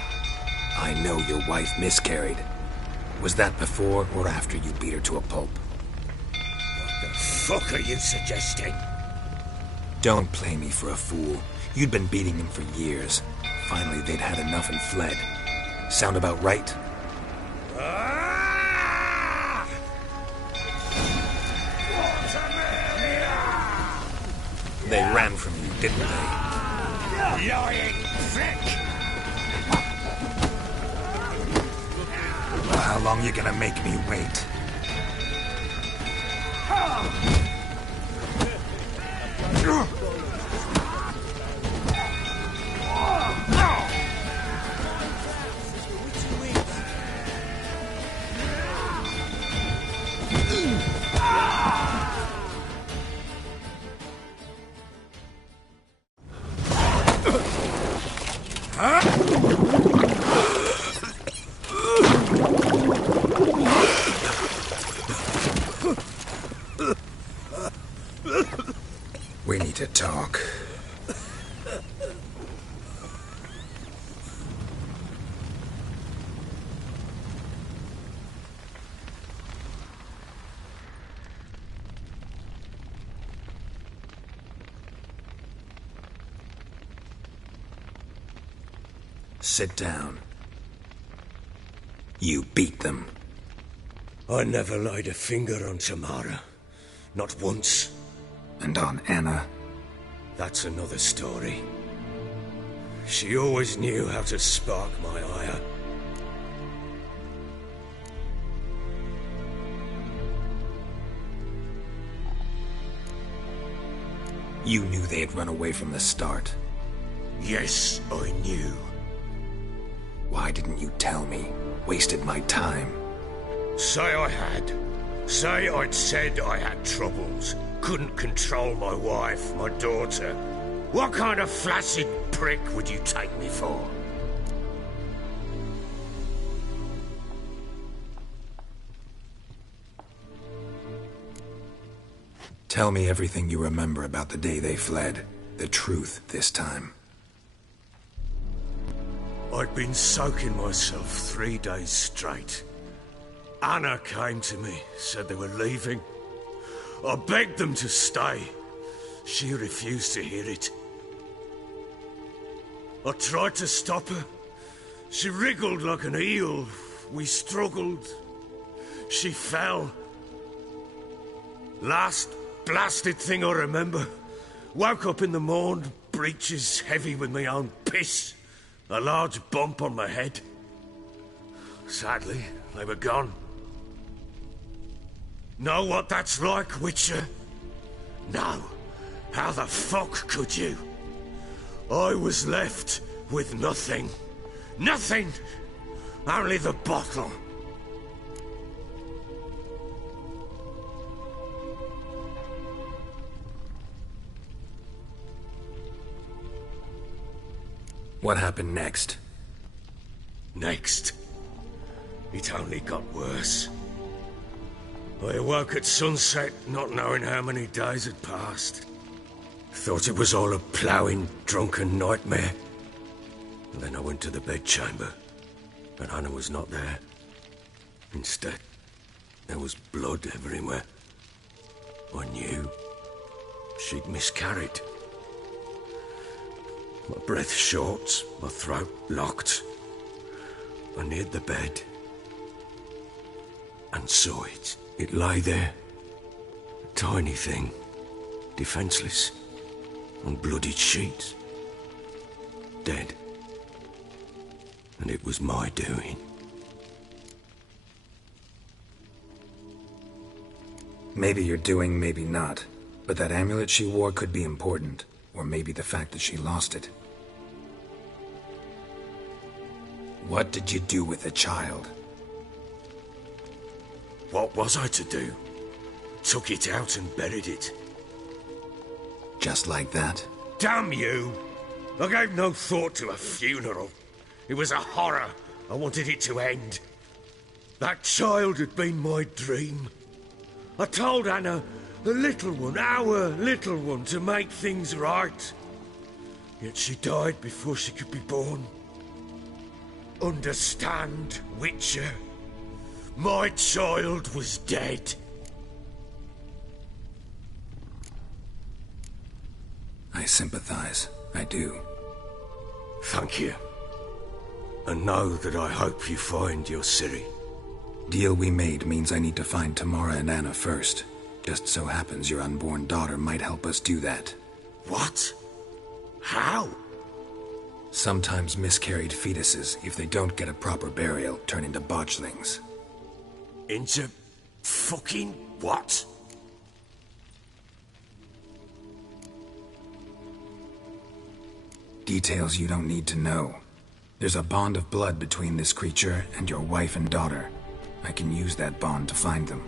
I know your wife miscarried. Was that before or after you beat her to a pulp? What the fuck are you suggesting? Don't play me for a fool. You'd been beating them for years. Finally, they'd had enough and fled. Sound about right? Ah! They ran from you, didn't they? Lying prick! Well, how long you gonna make me wait? We need to talk. Sit down. You beat them. I never laid a finger on Tamara. Not once. And on Anna? That's another story. She always knew how to spark my ire. You knew they had run away from the start. Yes, I knew. Why didn't you tell me? Wasted my time. Say I had. Say I'd said I had troubles. Couldn't control my wife, my daughter. What kind of flaccid prick would you take me for? Tell me everything you remember about the day they fled. The truth this time. I'd been soaking myself 3 days straight. Anna came to me, said they were leaving. I begged them to stay. She refused to hear it. I tried to stop her. She wriggled like an eel. We struggled. She fell. Last blasted thing I remember. Woke up in the morn, breeches heavy with my own piss. A large bump on my head. Sadly, they were gone. Know what that's like, Witcher? No. How the fuck could you? I was left with nothing. Nothing! Only the bottle. What happened next? Next? It only got worse. I awoke at sunset, not knowing how many days had passed. Thought it was all a ploughing, drunken nightmare. And then I went to the bedchamber, and Anna was not there. Instead, there was blood everywhere. I knew she'd miscarried. My breath short, my throat locked. I neared the bed and saw it. It lay there, a tiny thing, defenseless, on bloodied sheets, dead. And it was my doing. Maybe you're doing, maybe not. But that amulet she wore could be important. Or maybe the fact that she lost it. What did you do with the child? What was I to do? Took it out and buried it. Just like that? Damn you! I gave no thought to a funeral. It was a horror. I wanted it to end. That child had been my dream. I told Anna, the little one, our little one, to make things right. Yet she died before she could be born. Understand, Witcher? My child was dead. I sympathize. I do. Thank you. And know that I hope you find your Ciri. Deal we made means I need to find Tamara and Anna first. Just so happens your unborn daughter might help us do that. What? How? Sometimes miscarried fetuses, if they don't get a proper burial, turn into botchlings. Into fucking what? Details you don't need to know. There's a bond of blood between this creature and your wife and daughter. I can use that bond to find them.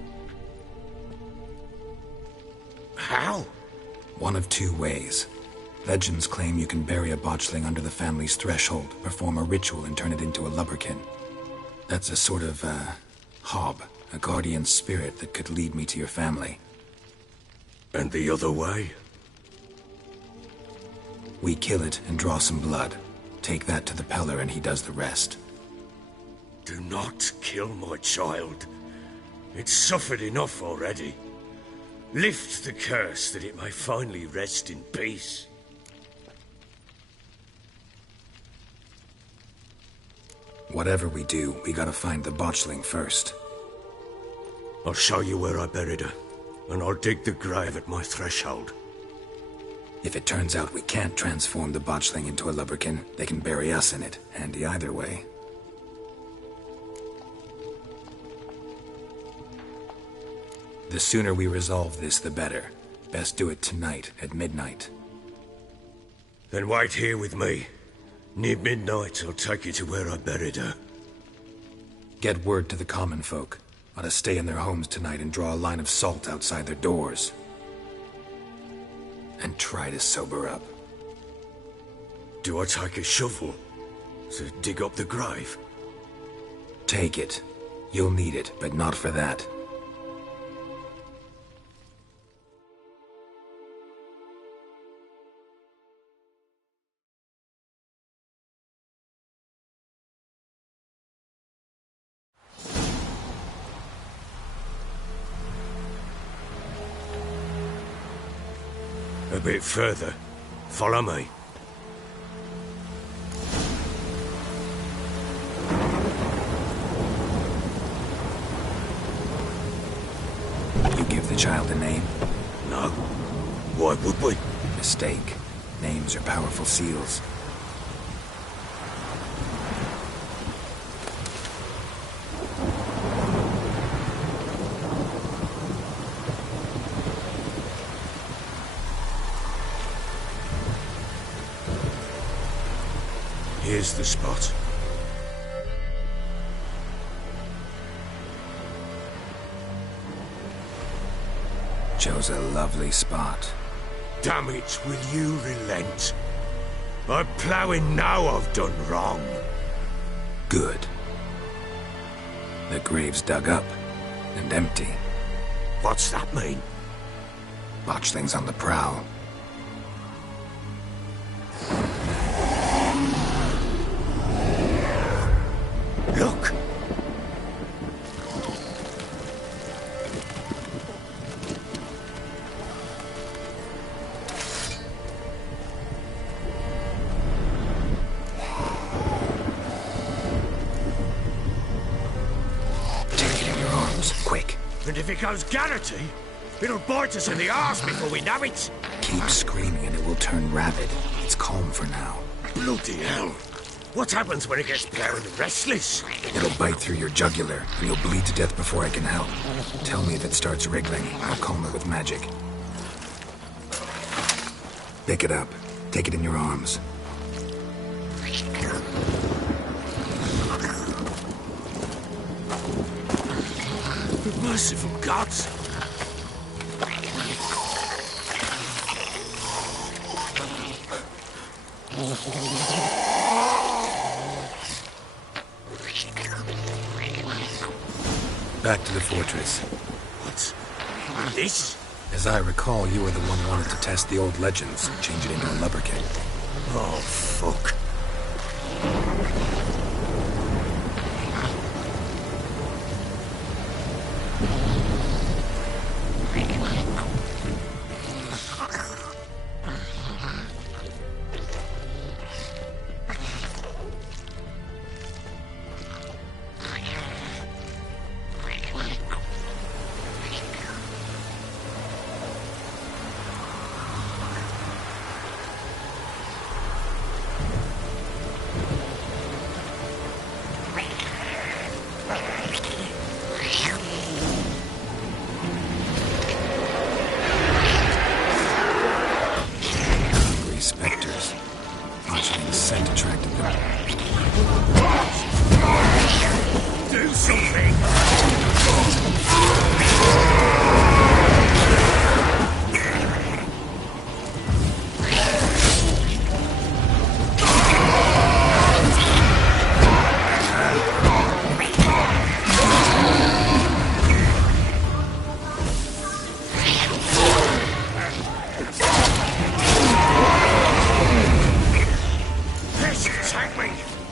How? One of two ways. Legends claim you can bury a botchling under the family's threshold, perform a ritual and turn it into a lubberkin. That's a sort of, hob, a guardian spirit that could lead me to your family. And the other way? We kill it and draw some blood. Take that to the Peller and he does the rest. Do not kill my child. It's suffered enough already. Lift the curse that it may finally rest in peace. Whatever we do, we gotta find the botchling first. I'll show you where I buried her, and I'll dig the grave at my threshold. If it turns out we can't transform the botchling into a lubberkin, they can bury us in it. Handy either way. The sooner we resolve this, the better. Best do it tonight, at midnight. Then wait here with me. Near midnight, I'll take you to where I buried her. Get word to the common folk. Ought to stay in their homes tonight and draw a line of salt outside their doors. And try to sober up. Do I take a shovel to dig up the grave? Take it. You'll need it, but not for that. A bit further. Follow me. You give the child a name? No. Why would we? Mistake. Names are powerful seals. Here's the spot. Chose a lovely spot. Damn it, will you relent? I'm ploughing now I've done wrong. Good. The grave's dug up and empty. What's that mean? Botchling's on the prowl. Look! Take it in your arms, quick. And if it goes Garrity, it'll bite us in the arse before we know it. Keep screaming and it will turn rabid. It's calm for now. Bloody hell. What happens when it gets ploughed and restless? It'll bite through your jugular, and you'll bleed to death before I can help. Tell me if it starts wriggling. I'll calm it with magic. Pick it up. Take it in your arms. Merciful gods! Back to the fortress. What? This? As I recall, you were the one who wanted to test the old legends, change it into a lubberkin. Oh, fuck. Spectres. Botchling's scent attracted them. Do something!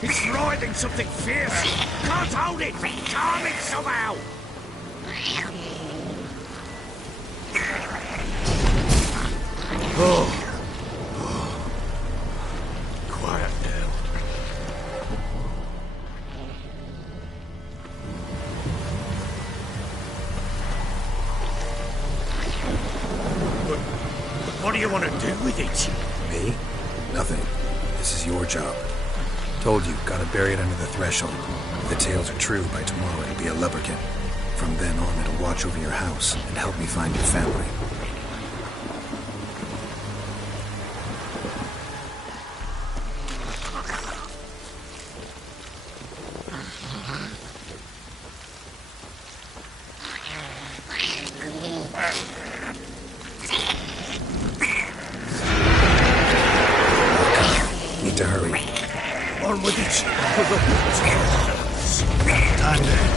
It's writhing something fierce! Can't hold it! Calm it somehow! Oh. Quiet now. What are you you want to do with it? Me? Nothing. This is your job. Told you, gotta bury it under the threshold. If the tales are true, by tomorrow it'll be a lubberkin. From then on, it'll watch over your house and help me find your family. Need to hurry. On with it. Time there.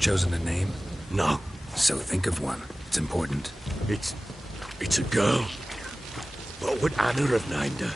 Chosen a name? No. So think of one. It's important. It's a girl. What would Anna have named her?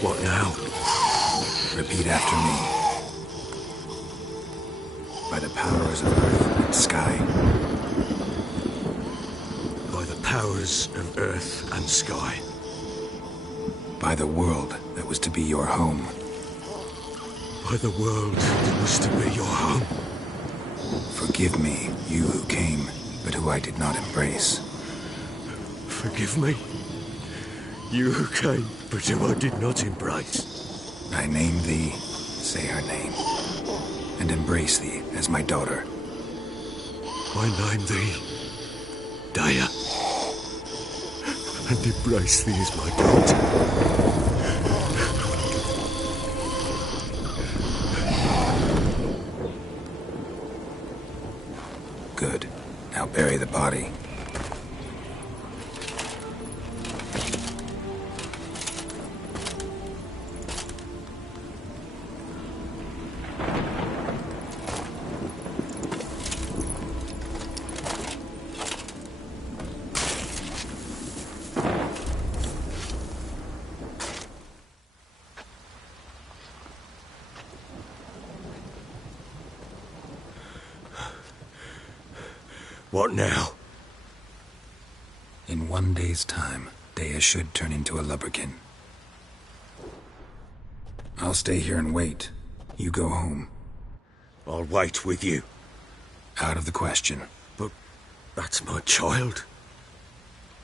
What now? Repeat after me. By the powers of earth and sky. By the powers of earth and sky. By the world that was to be your home. By the world that was to be your home. Forgive me, you who came, but who I did not embrace. Forgive me, you who came, but who I did not embrace. I name thee, say her name, and embrace thee as my daughter. I name thee, Daya, and embrace thee as my daughter. Good. Now bury the body. What now? In 1 day's time, Daya should turn into a lubberkin. I'll stay here and wait. You go home. I'll wait with you. Out of the question. But that's my child.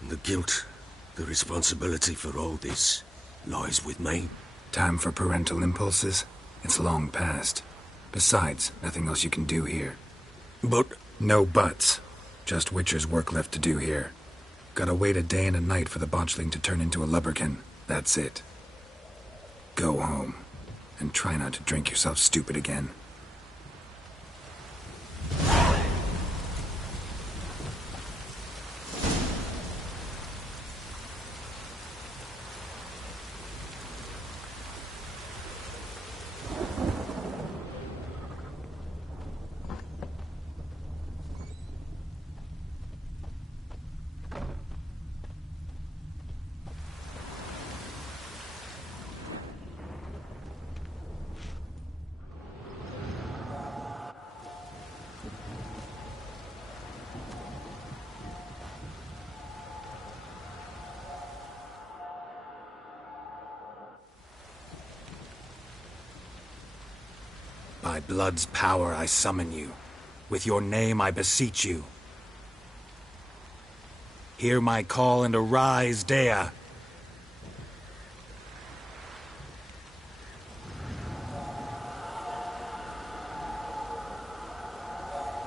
And the guilt, the responsibility for all this lies with me. Time for parental impulses? It's long past. Besides, nothing else you can do here. But... No buts. Just Witcher's work left to do here. Gotta wait a day and a night for the botchling to turn into a lubberkin. That's it. Go home. And try not to drink yourself stupid again. By blood's power I summon you. With your name I beseech you. Hear my call and arise, Dea.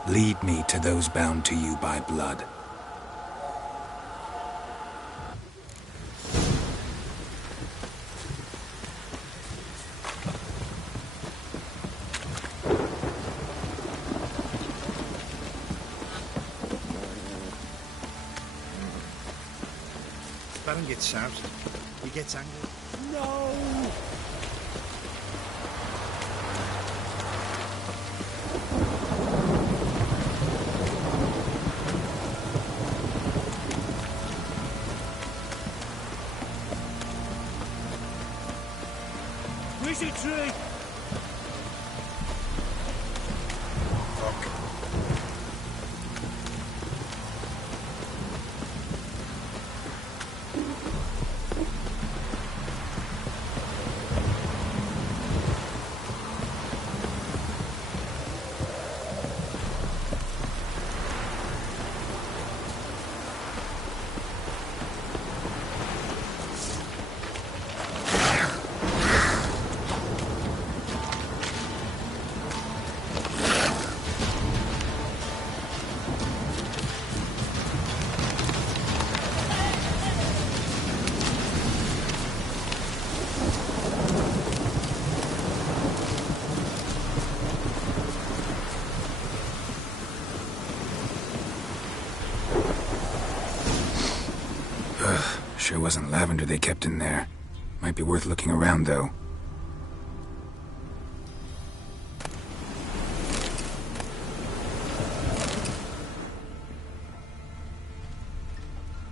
Lead me to those bound to you by blood. Baron gets out. He gets angry. No! Where's your tree? Sure wasn't lavender they kept in there. Might be worth looking around, though.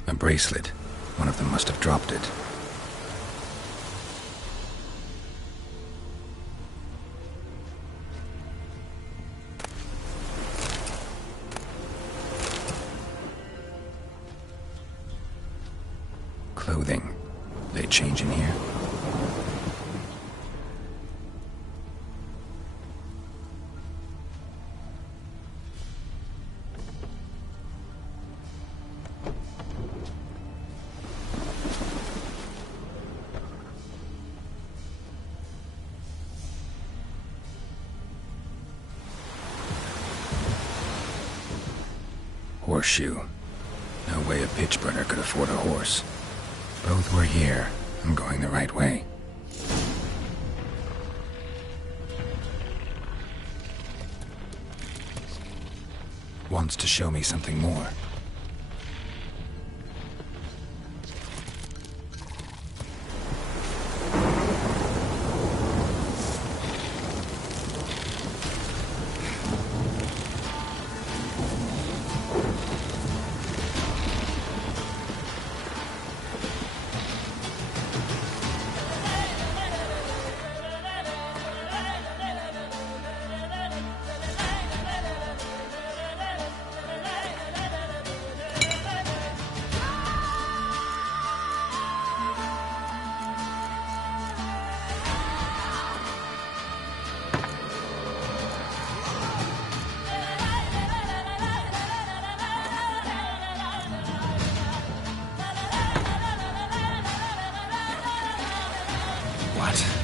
A bracelet. One of them must have dropped it. Clothing. They change in here? Horseshoe. No way a pitch burner could afford a horse. Both were here. I'm going the right way. Wants to show me something more.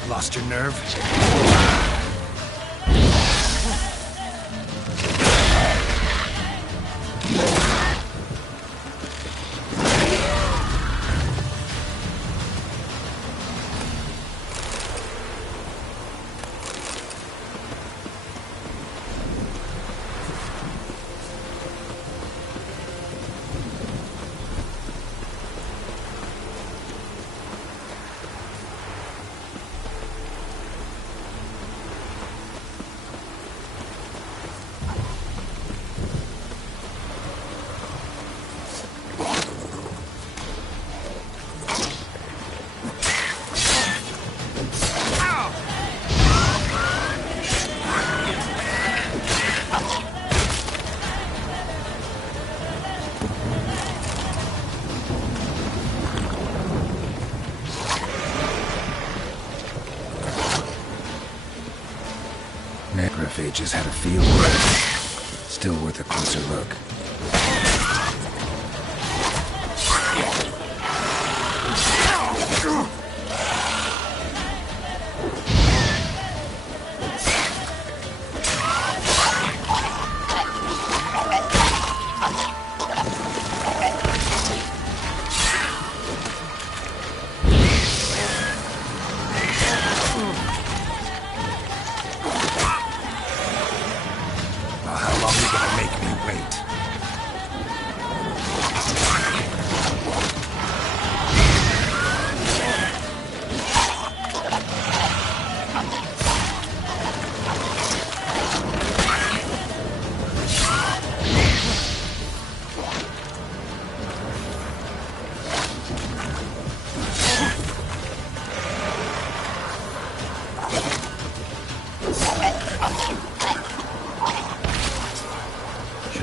Lost your nerve? necrophages had a field. Still worth a closer look.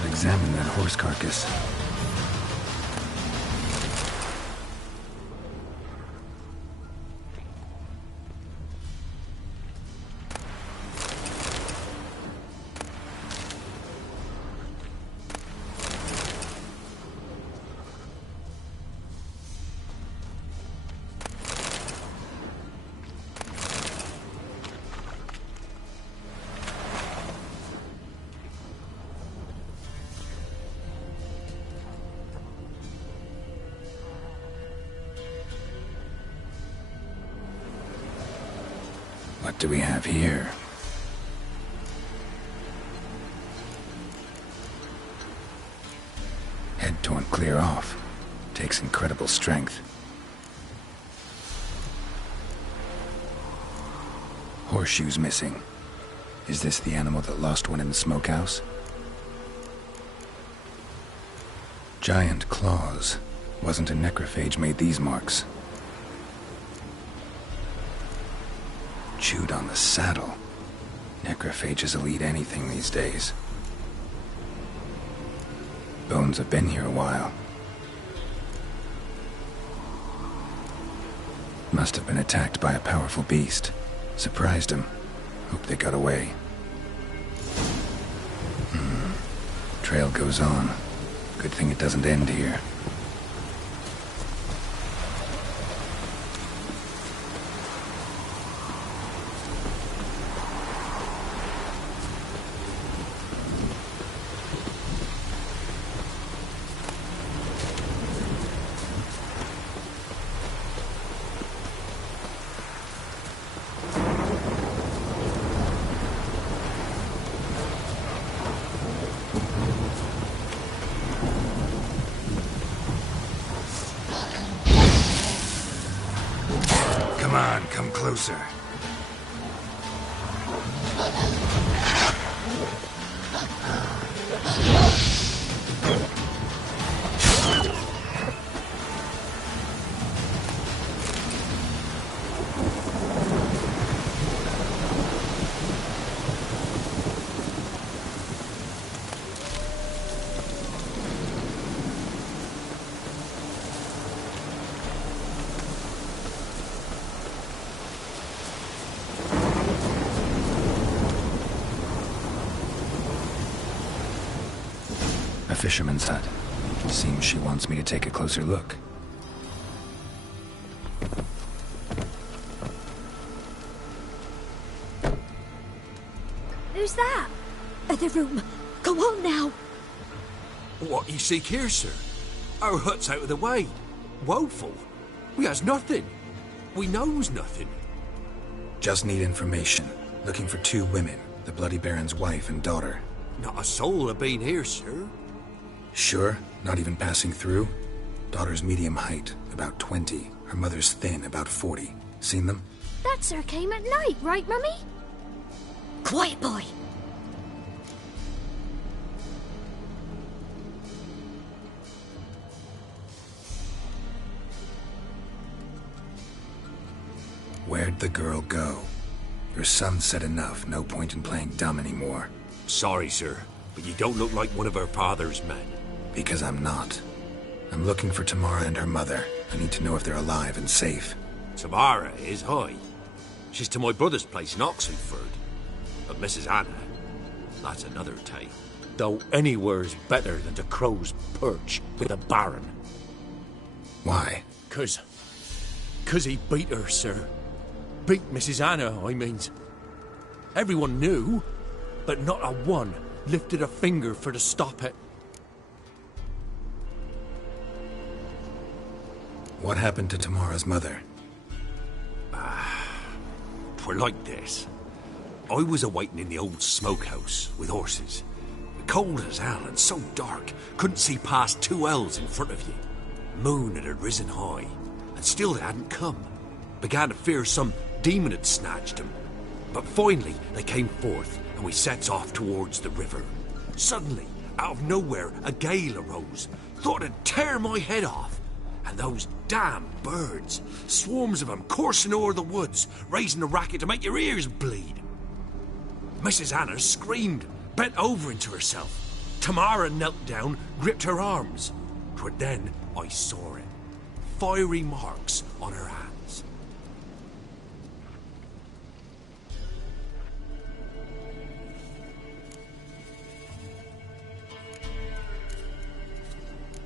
Examine that horse carcass. What do we have here? Head torn clear off. Takes incredible strength. Horseshoes missing. Is this the animal that lost one in the smokehouse? Giant claws. Wasn't a necrophage made these marks. Chewed on the saddle. Necrophages will eat anything these days. Bones have been here a while. Must have been attacked by a powerful beast. Surprised him. Hope they got away. Trail goes on. Good thing it doesn't end here. Come on, come closer. A fisherman's hut. Seems she wants me to take a closer look. Who's that? Other room. Go on now. What you seek here, sir? Our hut's out of the way. Woeful. We has nothing. We knows nothing. Just need information. Looking for 2 women. The Bloody Baron's wife and daughter. Not a soul have been here, sir. Sure? Not even passing through? Daughter's medium height, about 20. Her mother's thin, about 40. Seen them? That sir came at night, right, Mummy? Quiet, boy. Where'd the girl go? Your son said enough. No point in playing dumb anymore. Sorry, sir, but you don't look like one of her father's men. Because I'm not. I'm looking for Tamara and her mother. I need to know if they're alive and safe. Tamara is, hi. She's to my brother's place in Oxenford. But Mrs. Anna, That's another tale. Though anywhere's better than the Crow's Perch with a Baron. Why? 'Cause he beat her, sir. Beat Mrs. Anna, I means. Everyone knew, but not a one lifted a finger for to stop it. What happened to Tamara's mother? Twere like this. I was awaiting in the old smokehouse with horses. Cold as hell and so dark, couldn't see past 2 ells in front of you. Moon had risen high, and still they hadn't come. Began to fear some demon had snatched them. But finally they came forth, and we sets off towards the river. Suddenly, out of nowhere, a gale arose. Thought it'd tear my head off. And those damn birds, swarms of them coursing o'er the woods, raising a racket to make your ears bleed. Mrs. Anna screamed, bent over into herself. Tamara knelt down, gripped her arms. 'Twere then I saw it. Fiery marks on her hands.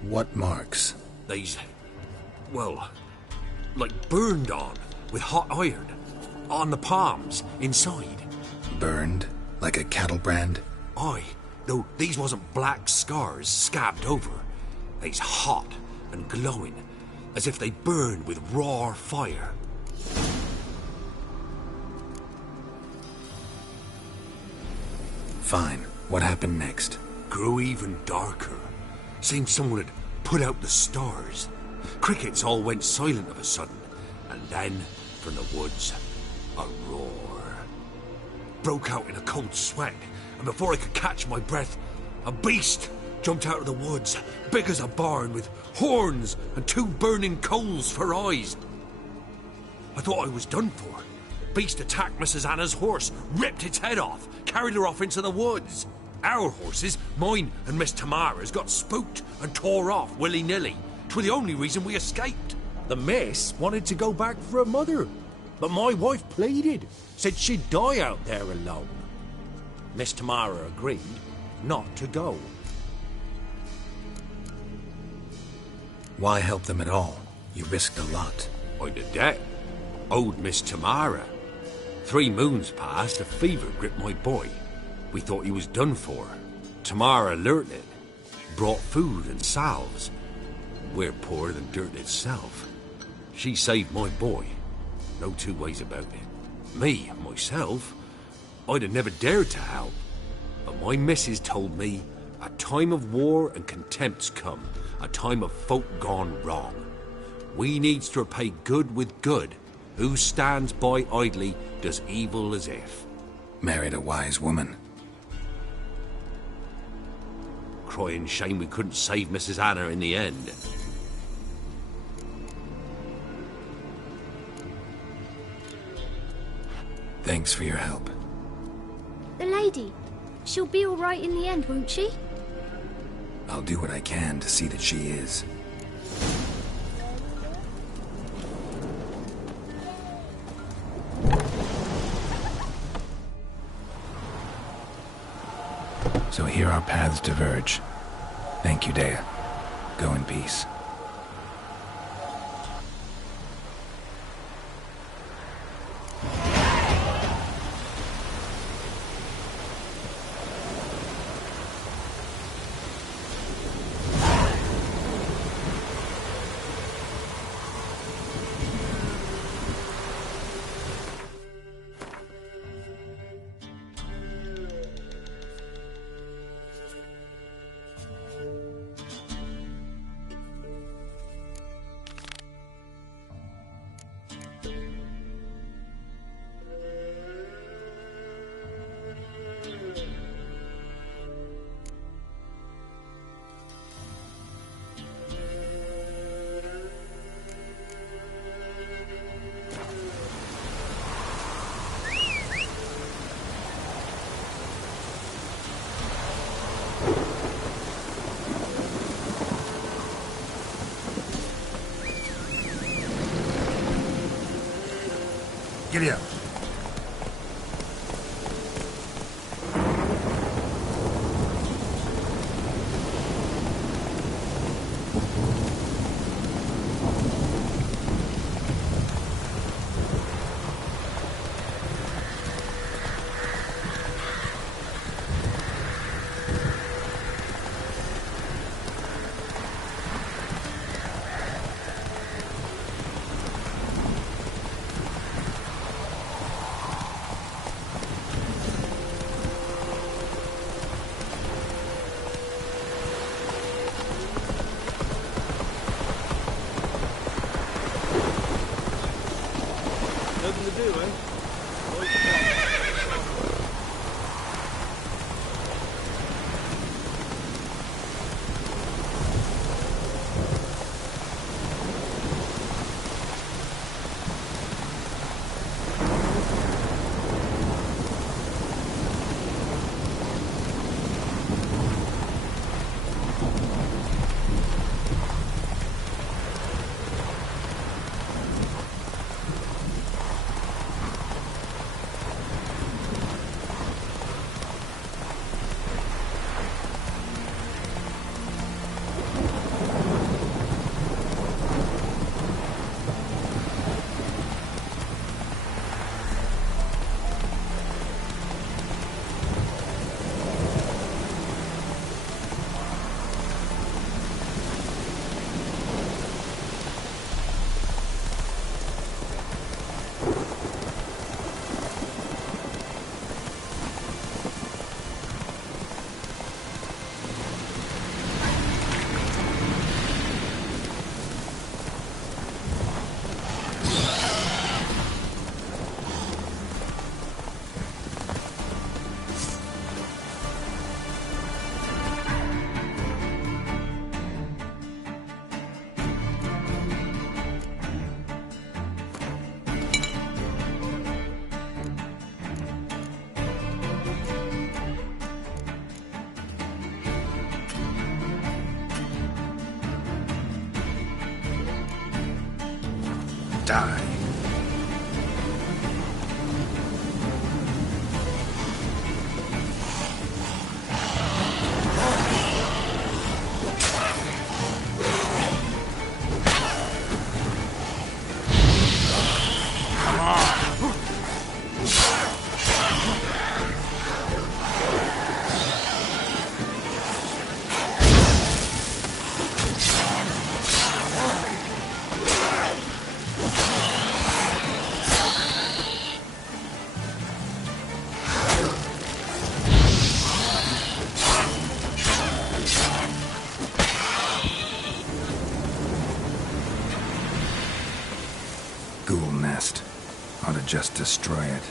What marks? These, well, like burned on with hot iron. On the palms, inside. Burned? Like a cattle brand? Aye, though these wasn't black scars scabbed over. They's hot and glowing, as if they burned with raw fire. Fine. What happened next? Grew even darker. Seemed someone had put out the stars. Crickets all went silent of a sudden, and then, from the woods, a roar. Broke out in a cold sweat, and before I could catch my breath, a beast jumped out of the woods, big as a barn, with horns and 2 burning coals for eyes. I thought I was done for. Beast attacked Mrs. Anna's horse, ripped its head off, carried her off into the woods. Our horses, mine and Miss Tamara's, got spooked and tore off willy-nilly. 'Twere the only reason we escaped. The miss wanted to go back for her mother, but my wife pleaded, said she'd die out there alone. Miss Tamara agreed not to go. Why help them at all? You risked a lot. I did that. Owed Miss Tamara. 3 moons passed, a fever gripped my boy. We thought he was done for. Tamara learnt it. Brought food and salves. We're poorer than dirt itself. She saved my boy. No 2 ways about it. Me, myself, I'd have never dared to help. But my missus told me a time of war and contempt's come. A time of folk gone wrong. We needs to repay good with good. Who stands by idly does evil as if. Married a wise woman. Crying shame we couldn't save Mrs. Anna in the end. Thanks for your help. The lady. She'll be all right in the end, won't she? I'll do what I can to see that she is. So here our paths diverge. Thank you, Dea. Go in peace. Giddy up. open the door, eh? Die. Ghoul nest. Ought to just destroy it.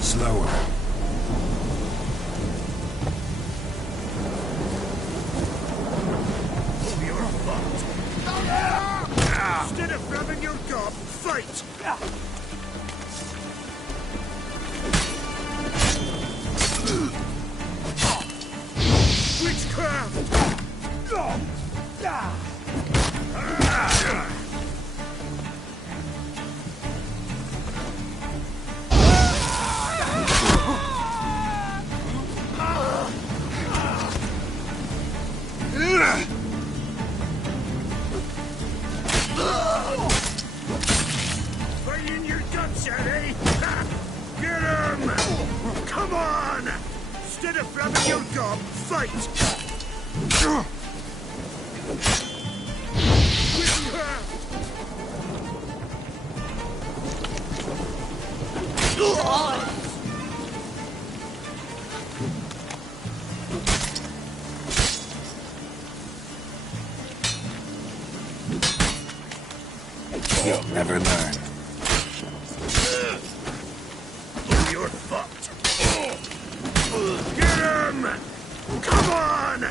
Slower. You're fucked. Instead of grabbing your gob, fight! Witchcraft! flapping your gob, fight! You'll never learn. You're fucked. Get him! Come on!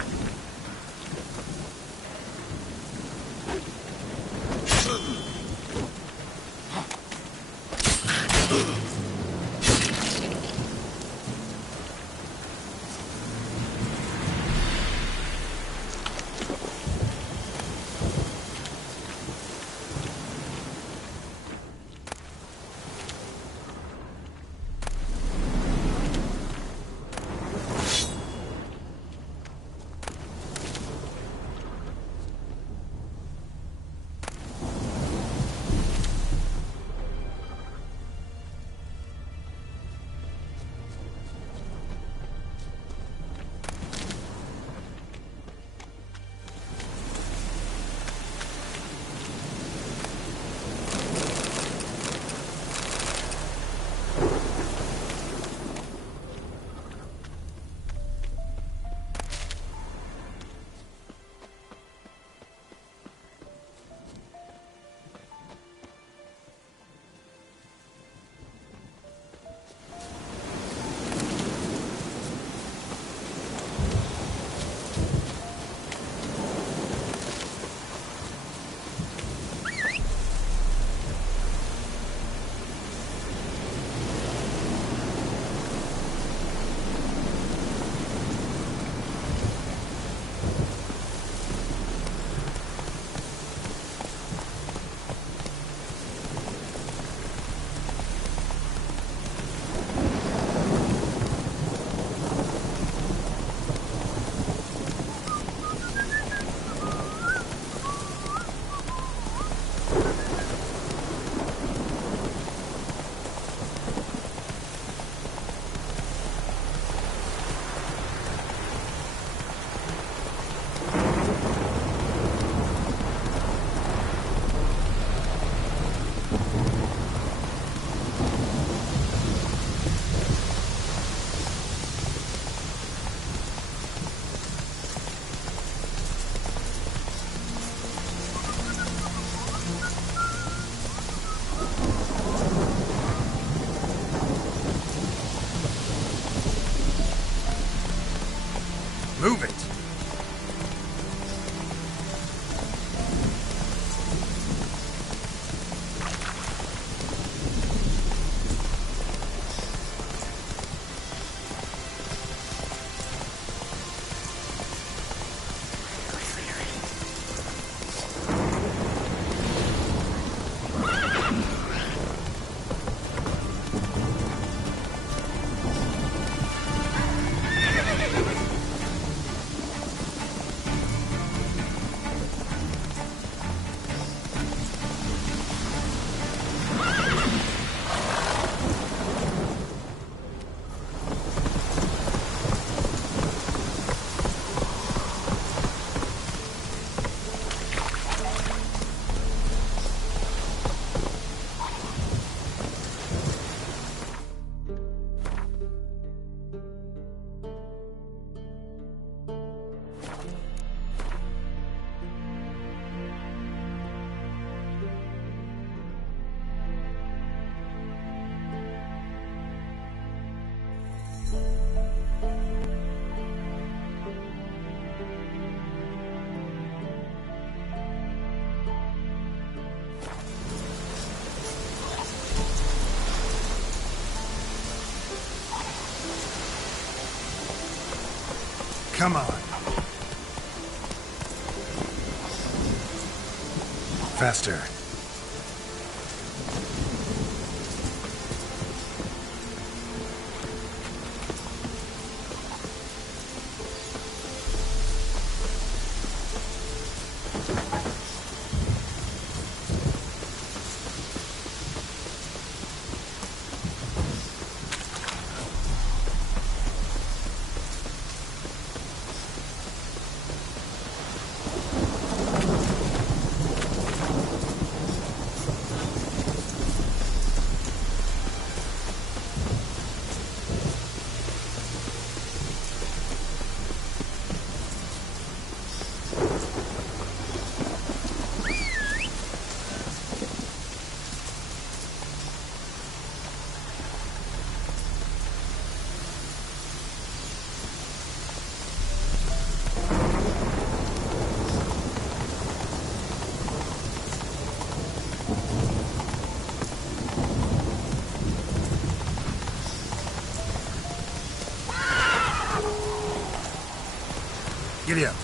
Move it! Come on. Faster. Giddy up.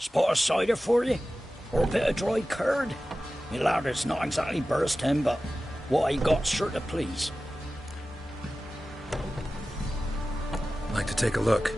Spot of cider for you? Or a bit of dry curd? Me ladder's not exactly bursting, but what I got's sure to please. Like to take a look.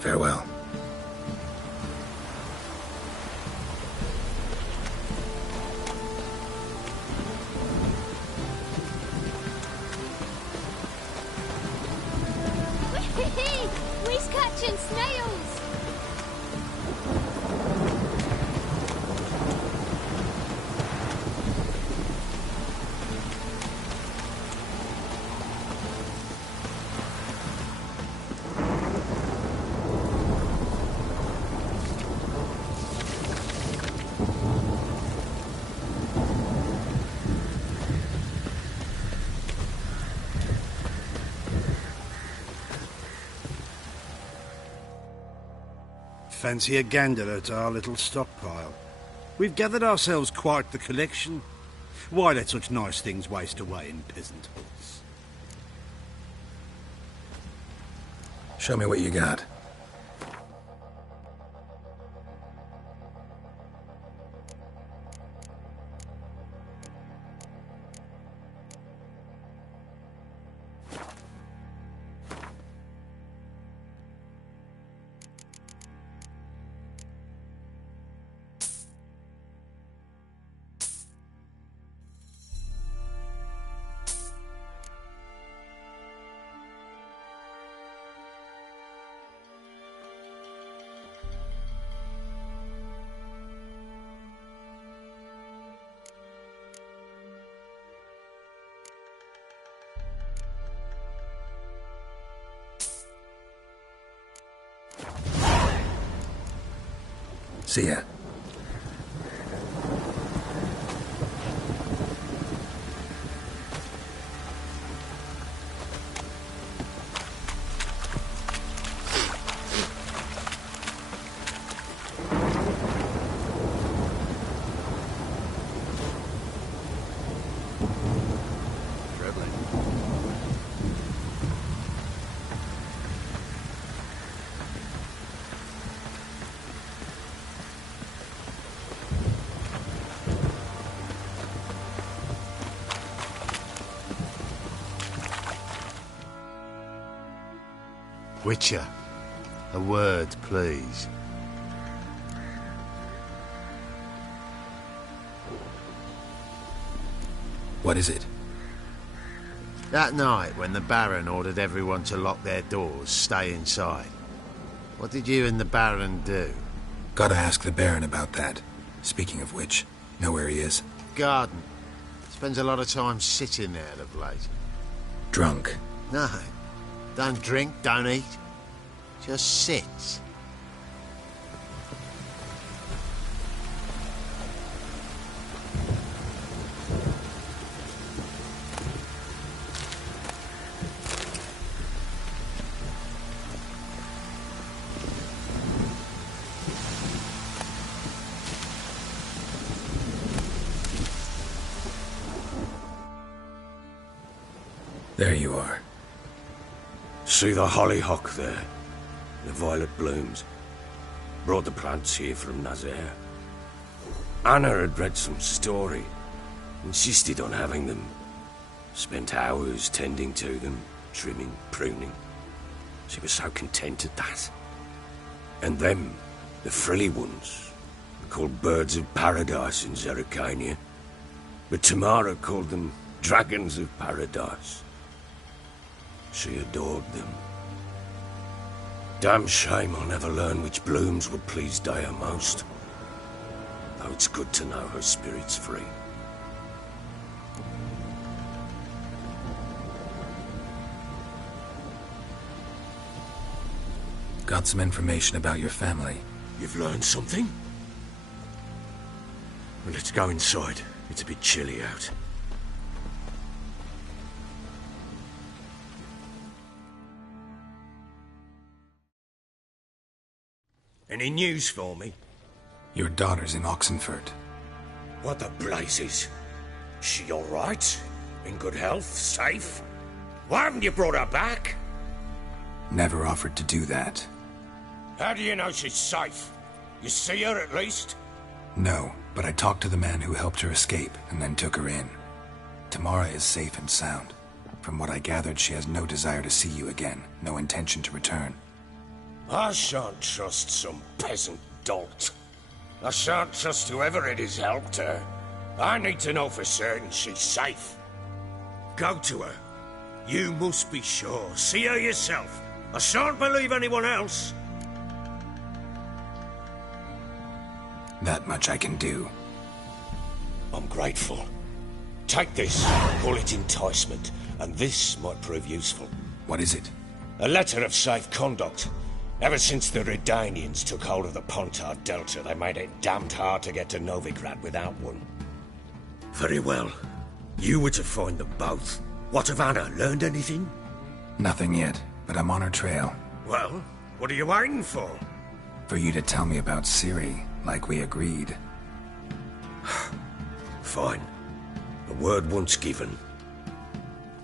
Farewell. We's catching snails! Fancy a gander at our little stockpile. We've gathered ourselves quite the collection. Why let such nice things waste away in peasant huts? Show me what you got. See ya. Witcher, a word, please. What is it? That night, when the Baron ordered everyone to lock their doors, stay inside, what did you and the Baron do? Gotta ask the Baron about that. Speaking of which, know where he is? Garden. Spends a lot of time sitting there of late. Drunk. No. Don't drink, don't eat. Just sits. There you are. See the hollyhock there? The violet blooms. Brought the plants here from Nazaire. Anna had read some story. Insisted on having them. Spent hours tending to them, trimming, pruning. She was so content at that. And them, the frilly ones, called birds of paradise in Zerrikania. But Tamara called them dragons of paradise. She adored them. Damn shame I'll never learn which blooms would please Dea most. Though it's good to know her spirit's free. Got some information about your family. You've learned something? Well, let's go inside. It's a bit chilly out. Any news for me? Your daughter's in Oxenford. What the blazes? She all right? In good health? Safe? Why haven't you brought her back? Never offered to do that. How do you know she's safe? You see her at least? No, but I talked to the man who helped her escape and then took her in. Tamara is safe and sound. From what I gathered, she has no desire to see you again, no intention to return. I shan't trust some peasant dolt. I shan't trust whoever it is helped her. I need to know for certain she's safe. Go to her. You must be sure. See her yourself. I shan't believe anyone else. That much I can do. I'm grateful. Take this, call it enticement, and this might prove useful. What is it? A letter of safe conduct. Ever since the Redanians took hold of the Pontard Delta, they made it damned hard to get to Novigrad without one. Very well. You were to find them both. What of Anna? Learned anything? Nothing yet, but I'm on her trail. Well, what are you waiting for? For you to tell me about Ciri, like we agreed. Fine. A word once given.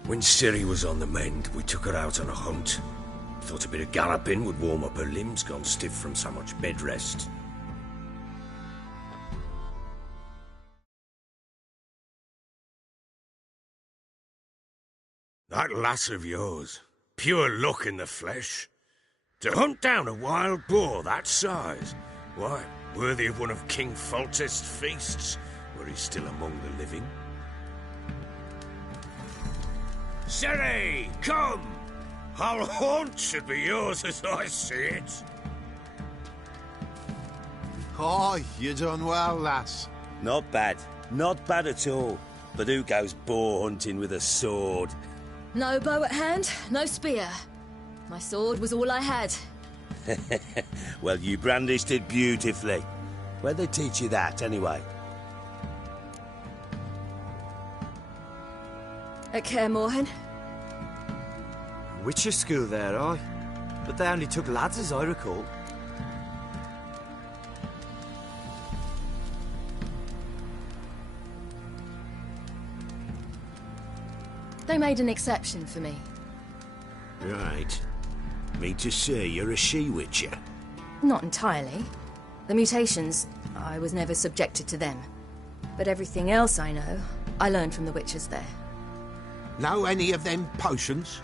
When Ciri was on the mend, we took her out on a hunt. Thought a bit of galloping would warm up her limbs, gone stiff from so much bed rest. That lass of yours, pure luck in the flesh. To hunt down a wild boar that size, why, worthy of one of King Foltest's feasts, were he still among the living. Ciri, come! Our haunt should be yours as I see it. Oh, you done well, lass. Not bad. Not bad at all. But who goes boar hunting with a sword? No bow at hand, no spear. My sword was all I had. Well, you brandished it beautifully. Where'd they teach you that, anyway? At Kaer Morhen. Witcher school there, aye. But they only took lads, as I recall. They made an exception for me. Right. Mean to say you're a she-witcher? Not entirely. The mutations, I was never subjected to them. But everything else I know, I learned from the witches there. Know any of them potions?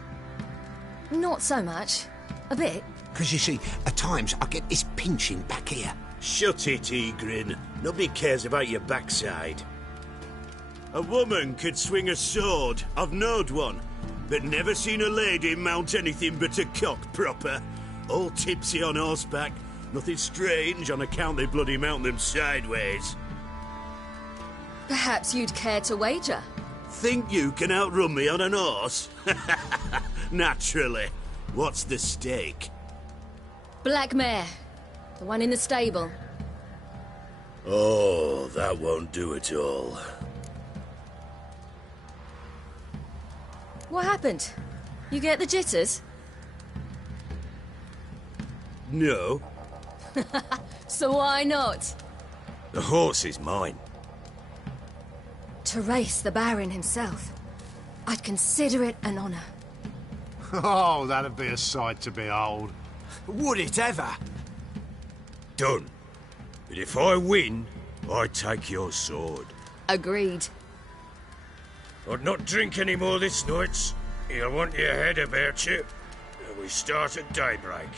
Not so much. A bit. Because you see, at times I get this pinching back here. Shut it, Egrin. Nobody cares about your backside. A woman could swing a sword. I've knowed one. But never seen a lady mount anything but a cock proper. All tipsy on horseback. Nothing strange on account they bloody mount them sideways. Perhaps you'd care to wager? Think you can outrun me on an horse? Naturally. What's the stake? Black mare. The one in the stable. Oh, that won't do at all. What happened? You get the jitters? No. So why not? The horse is mine. To race the Baron himself. I'd consider it an honor. Oh, that'd be a sight to behold. Would it ever? Done. But if I win, I take your sword. Agreed. I'd not drink any more this night. You'll want your head about you. And we start at daybreak.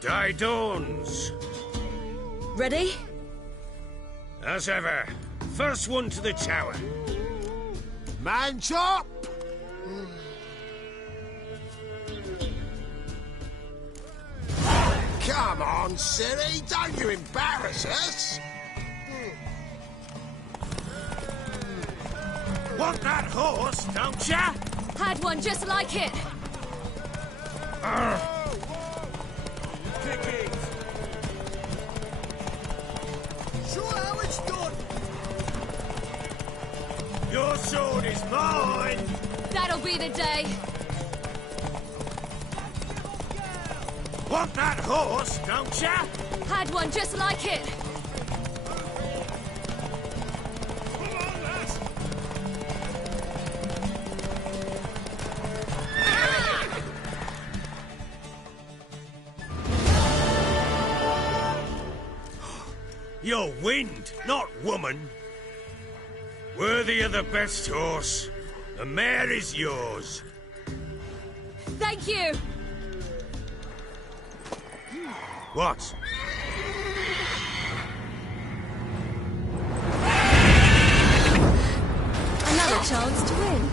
Day dawns. Ready? As ever. First one to the tower. Man chop! Come on, silly, don't you embarrass us! Want that horse, don't ya? Had one just like it. Show how it's done! Your sword is mine! That'll be the day. Want that horse, don't ya? Had one just like it. Come on, lass! You're wind, not woman. Worthy of the best horse. The mare is yours. Thank you. What? Another chance to win.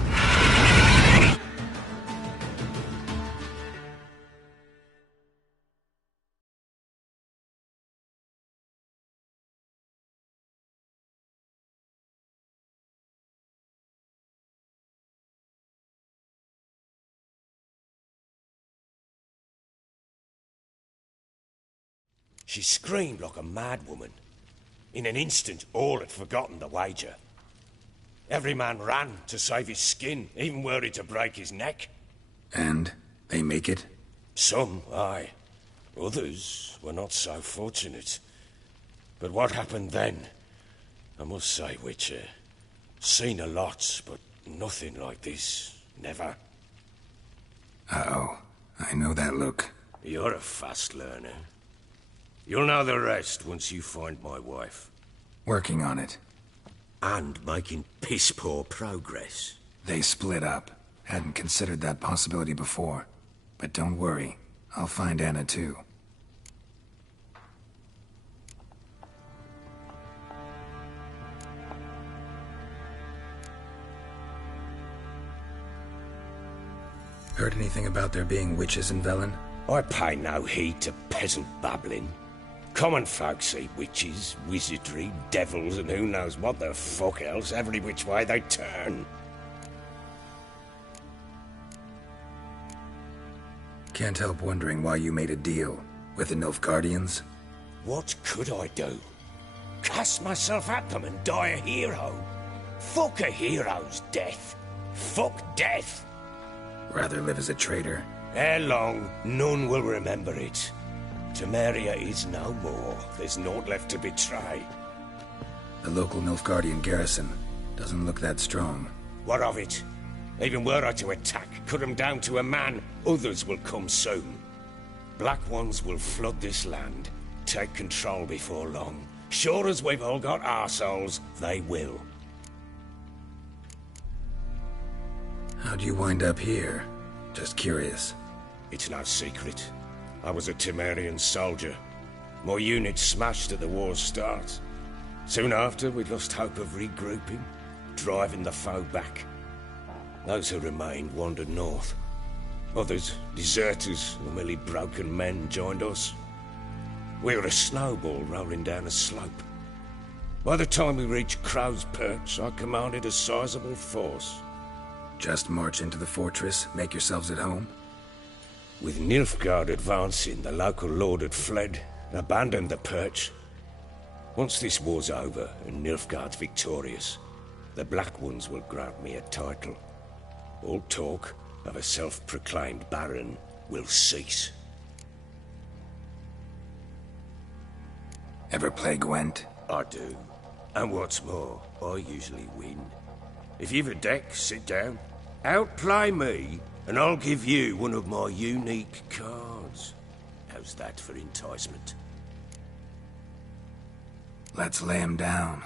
She screamed like a mad woman. In an instant, all had forgotten the wager. Every man ran to save his skin, even were it to break his neck. And they make it? Some, aye. Others were not so fortunate. But what happened then? I must say, Witcher, seen a lot, but nothing like this. Never. Uh-oh. I know that look. You're a fast learner. You'll know the rest once you find my wife. Working on it. And making piss-poor progress. They split up. Hadn't considered that possibility before. But don't worry. I'll find Anna too. Heard anything about there being witches in Velen? I pay no heed to peasant babbling. Common folk see witches, wizardry, devils, and who knows what the fuck else every which way they turn. Can't help wondering why you made a deal with the Nilfgaardians. What could I do? Cast myself at them and die a hero? Fuck a hero's death. Fuck death. Rather live as a traitor. Ere long, none will remember it. Temeria is no more. There's naught left to betray. The local Nilfgaardian garrison doesn't look that strong. What of it? Even were I to attack, cut them down to a man, others will come soon. Black Ones will flood this land, take control before long. Sure as we've all got arseholes, they will. How'd you wind up here? Just curious. It's no secret. I was a Temerian soldier. My unit smashed at the war's start. Soon after, we lost hope of regrouping, driving the foe back. Those who remained wandered north. Others, deserters or merely broken men, joined us. We were a snowball rolling down a slope. By the time we reached Crow's Perch, I commanded a sizable force. Just march into the fortress, make yourselves at home? With Nilfgaard advancing, the local lord had fled, abandoned the Perch. Once this war's over and Nilfgaard's victorious, the Black Ones will grant me a title. All talk of a self-proclaimed baron will cease. Ever play Gwent? I do. And what's more, I usually win. If you've a deck, sit down. Outplay me, and I'll give you one of my unique cards. How's that for enticement? Let's lay him down.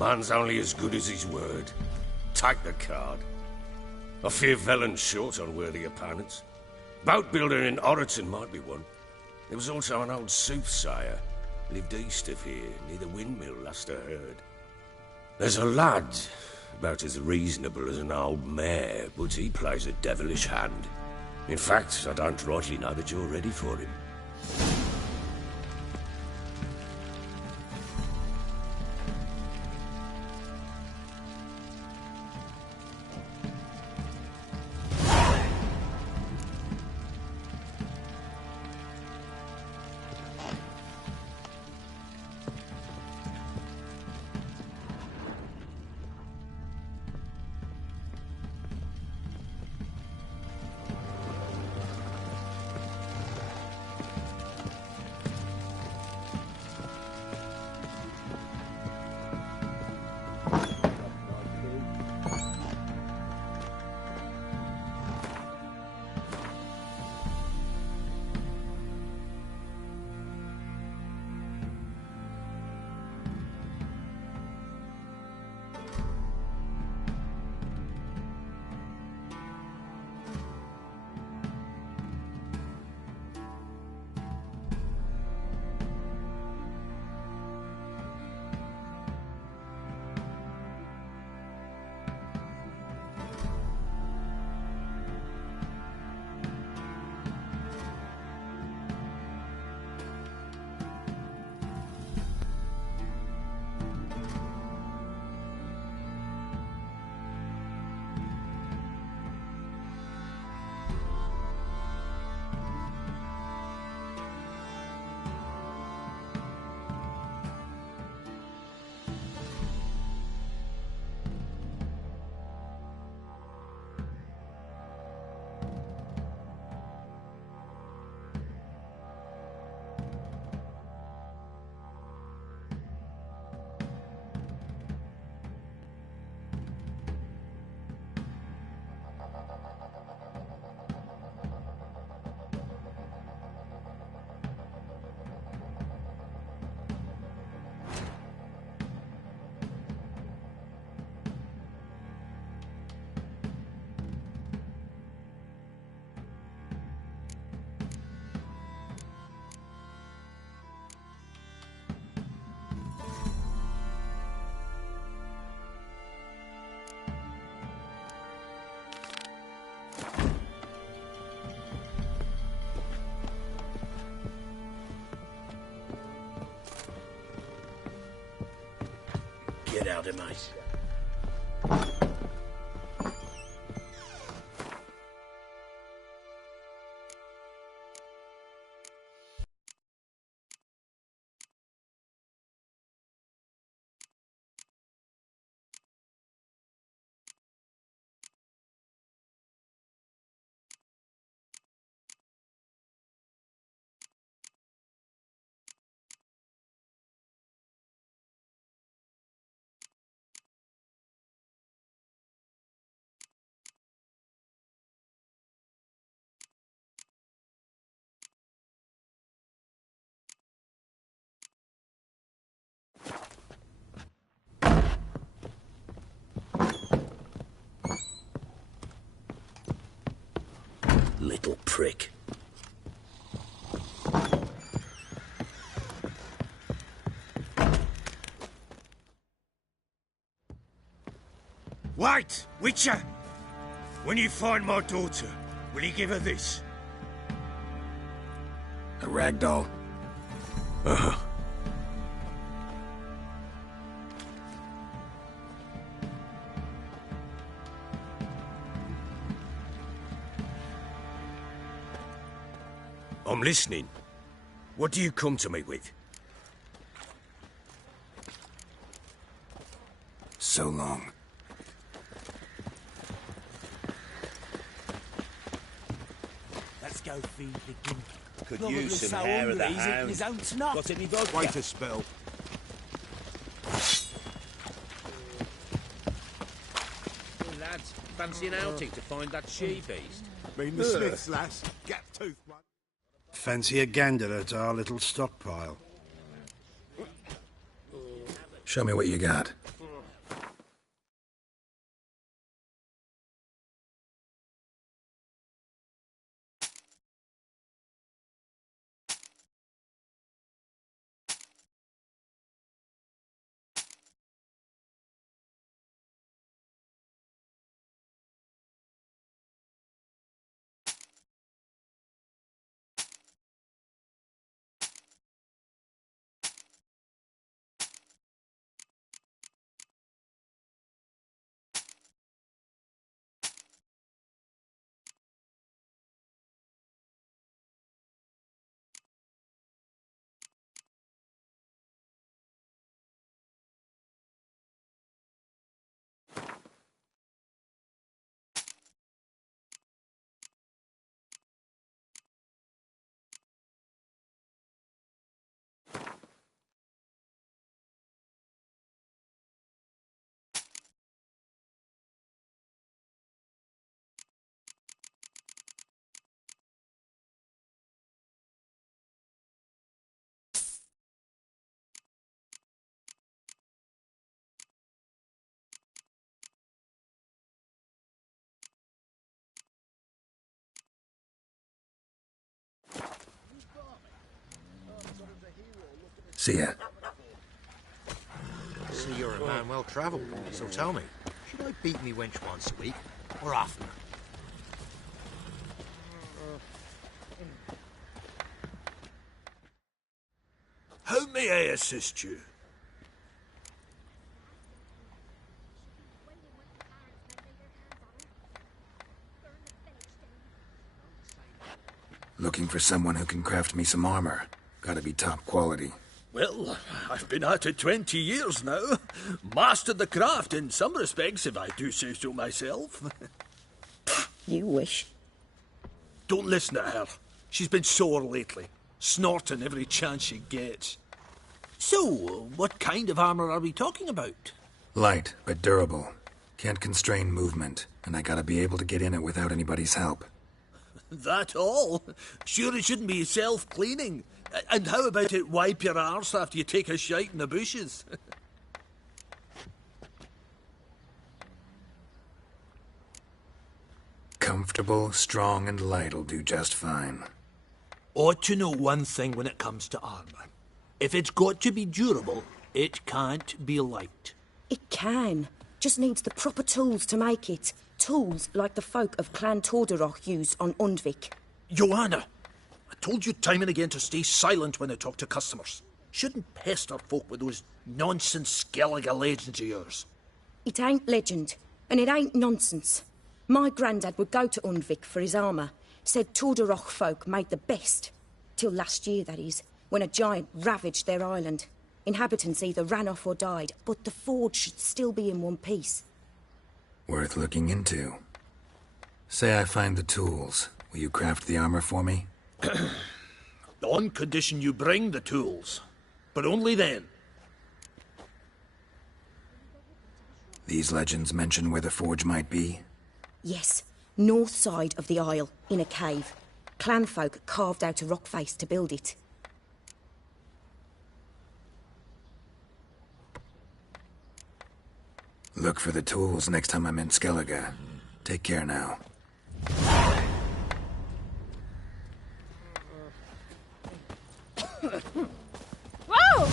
man's only as good as his word. Take the card. I fear Velen's short on worthy opponents. Boat builder in Oroton might be one. There was also an old soothsayer. Lived east of here, near the windmill, last I heard. There's a lad, about as reasonable as an old mare, but he plays a devilish hand. In fact, I don't rightly know that you're ready for him. Get out of mate. Little prick. Wait, Witcher! When you find my daughter, will you give her this? A rag doll? Uh-huh. I'm listening. What do you come to me with? So long. Let's go feed the gimp. Could Probably use some so hair of the hungry he's eating hound. his own snot. Got any vodka? Wait a spell. Hey, lads, fancy an outing to find that she-beast? Mean the Smiths, lass. Gap tooth one. Fancy a gander at our little stockpile. Show me what you got. See ya. I see you're a man well travelled, so tell me, should I beat me wench once a week, or oftener? How may I assist you? Looking for someone who can craft me some armor. Gotta be top quality. Well, I've been at it 20 years now. Mastered the craft in some respects, if I do say so myself. You wish. Don't listen to her. She's been sore lately, snorting every chance she gets. So, what kind of armor are we talking about? Light, but durable. Can't constrain movement, and I gotta be able to get in it without anybody's help. That all? Sure it shouldn't be self-cleaning. And how about it wipe your arse after you take a shite in the bushes? Comfortable, strong, and light'll do just fine. Ought to know one thing when it comes to armor. If it's got to be durable, it can't be light. It can. Just needs the proper tools to make it. Tools like the folk of Clan Torderoch used on Undvik. Joanna, I told you time and again to stay silent when I talk to customers. Shouldn't pester folk with those nonsense Skellige legends of yours. It ain't legend, and it ain't nonsense. My grandad would go to Undvik for his armour. Said Torderoch folk made the best. Till last year, that is, when a giant ravaged their island. Inhabitants either ran off or died, but the forge should still be in one piece. Worth looking into. Say I find the tools. Will you craft the armor for me? On condition you bring the tools. But only then. These legends mention where the forge might be? Yes, north side of the isle, in a cave. Clanfolk carved out a rock face to build it. Look for the tools next time I'm in Skellige. Take care now. Whoa!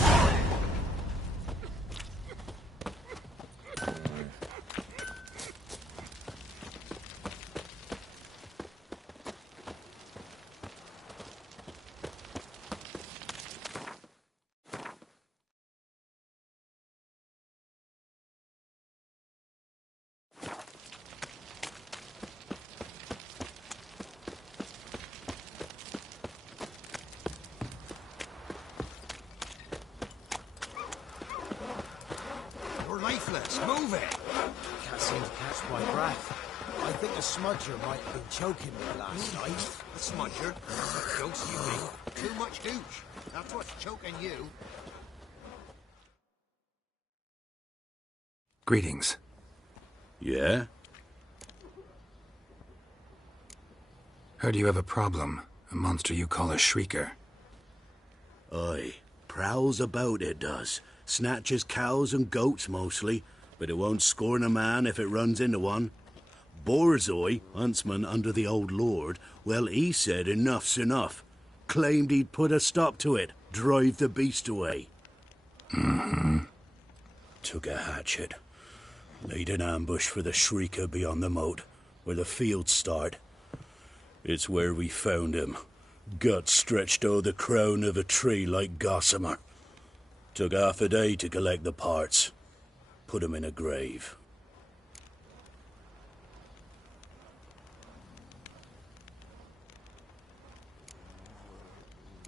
You're lifeless. Move it. Can't seem to catch my breath. I think the smudger might have been choking me last night. The smudger? What jokes you make? Too much douche. That's what's choking you. Greetings. Yeah? Heard you have a problem. A monster you call a shrieker. Aye. Prowls about, it does. Snatches cows and goats mostly, but it won't scorn a man if it runs into one. Borzoi, huntsman under the old lord, well, he said enough's enough. Claimed he'd put a stop to it, drive the beast away. Mm-hmm. Took a hatchet. Laid an ambush for the shrieker beyond the moat, where the fields start. It's where we found him. Guts stretched o'er the crown of a tree like gossamer. Took half a day to collect the parts. Put him in a grave.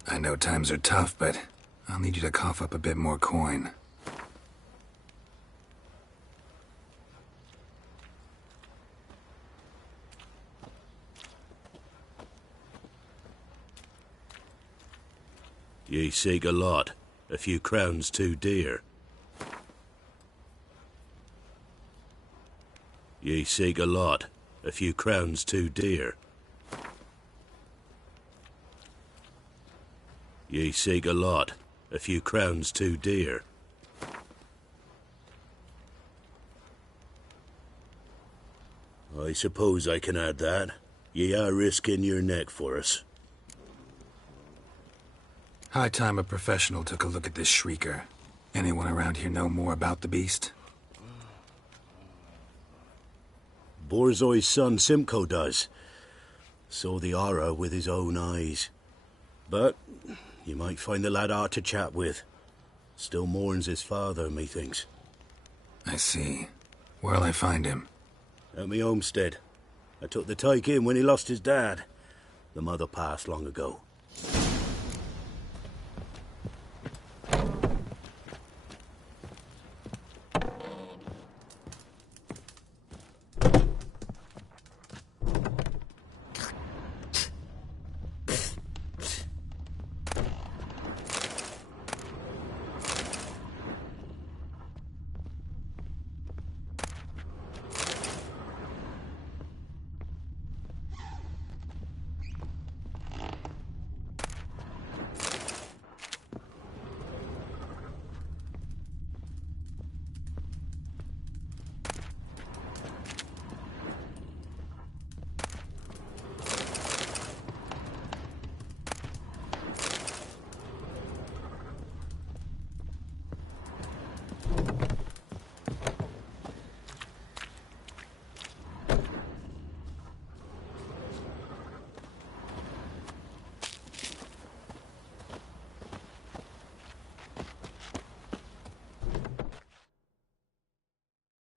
I know times are tough, but I'll need you to cough up a bit more coin. Ye seek a lot. A few crowns too dear. Ye seek a lot. A few crowns too dear. Ye seek a lot. A few crowns too dear. I suppose I can add that. Ye are risking your neck for us. High time a professional took a look at this shrieker. Anyone around here know more about the beast? Borzoi's son Simcoe does. Saw the horror with his own eyes. But you might find the lad hard to chat with. Still mourns his father, methinks. I see. Where'll I find him? At me homestead. I took the tyke in when he lost his dad. The mother passed long ago.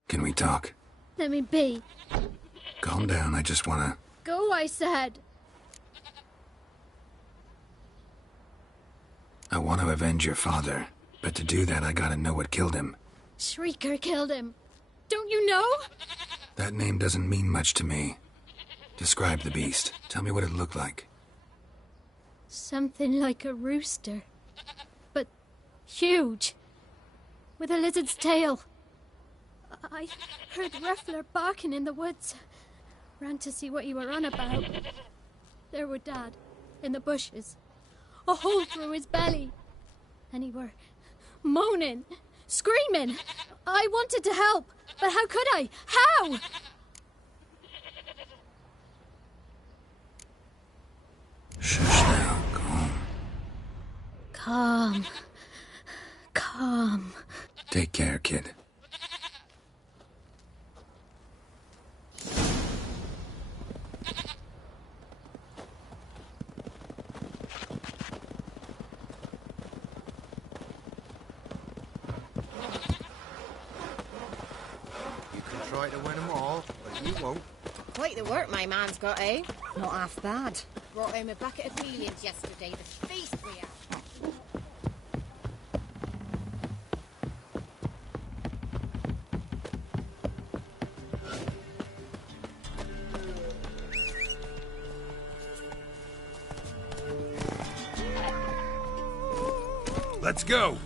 Can we talk? Let me be. Calm down, I just wanna... Go, I said. I want to avenge your father, but to do that I gotta know what killed him. Shrieker killed him. Don't you know? That name doesn't mean much to me. Describe the beast. Tell me what it looked like. Something like a rooster. But huge. With a lizard's tail. I heard Ruffler barking in the woods. Ran to see what you were on about. There were Dad, in the bushes. A hole through his belly. And he were moaning, screaming. I wanted to help, but how could I? How? Shush now, calm. Calm. Calm. Take care, kid. Try to win them all, but you won't. Quite the work my man's got, eh? Not half bad. Brought home a bucket of peelings yesterday. The feast we had. Let's go!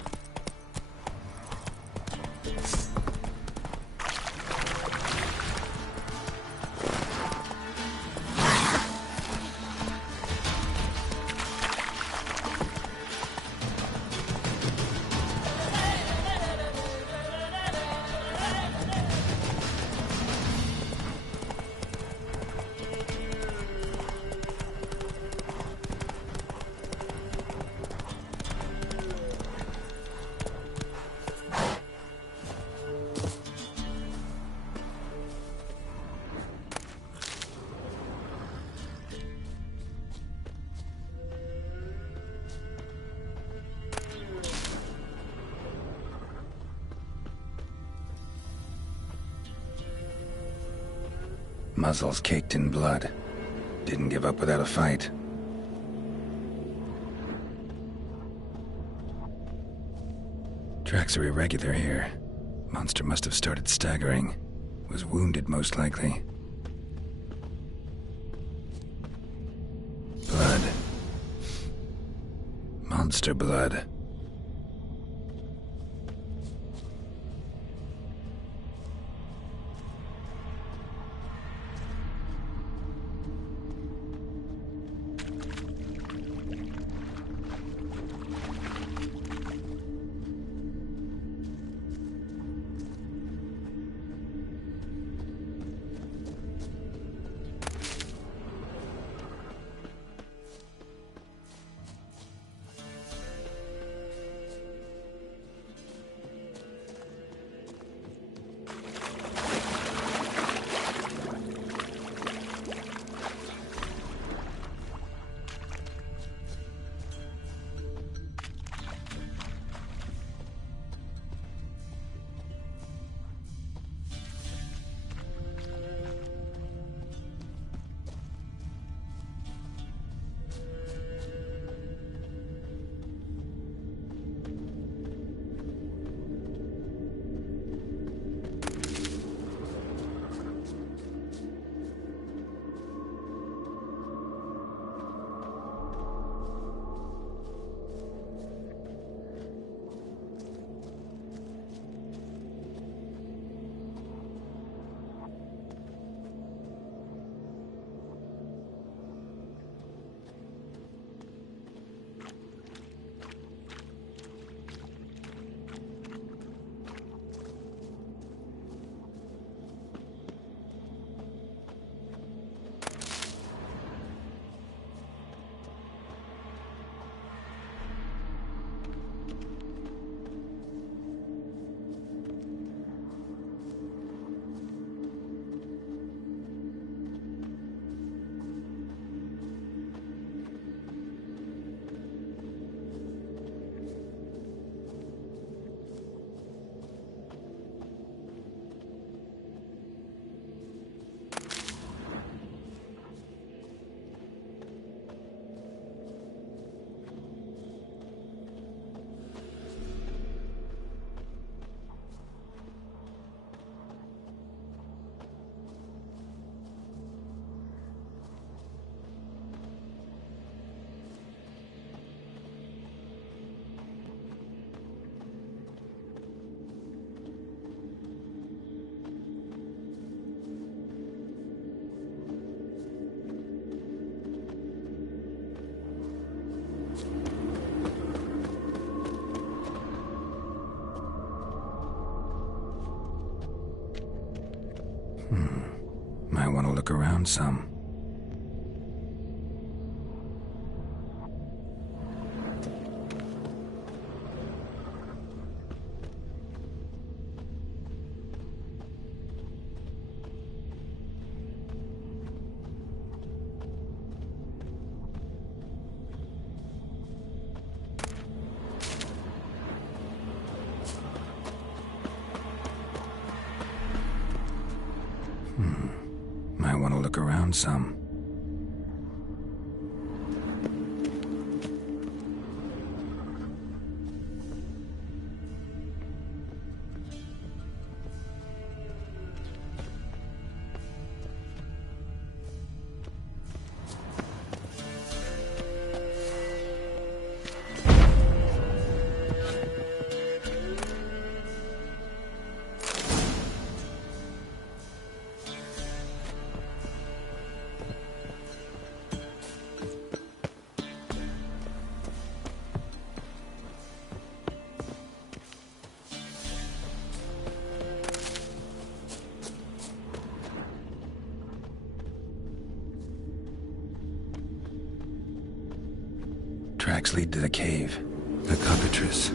Muzzles caked in blood. Didn't give up without a fight. Tracks are irregular here. Monster must have started staggering. Was wounded, most likely. Blood. Monster blood. Might want to look around some. Might want to look around some. Tracks lead to the cave. The cockatrice.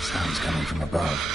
Sounds coming from above.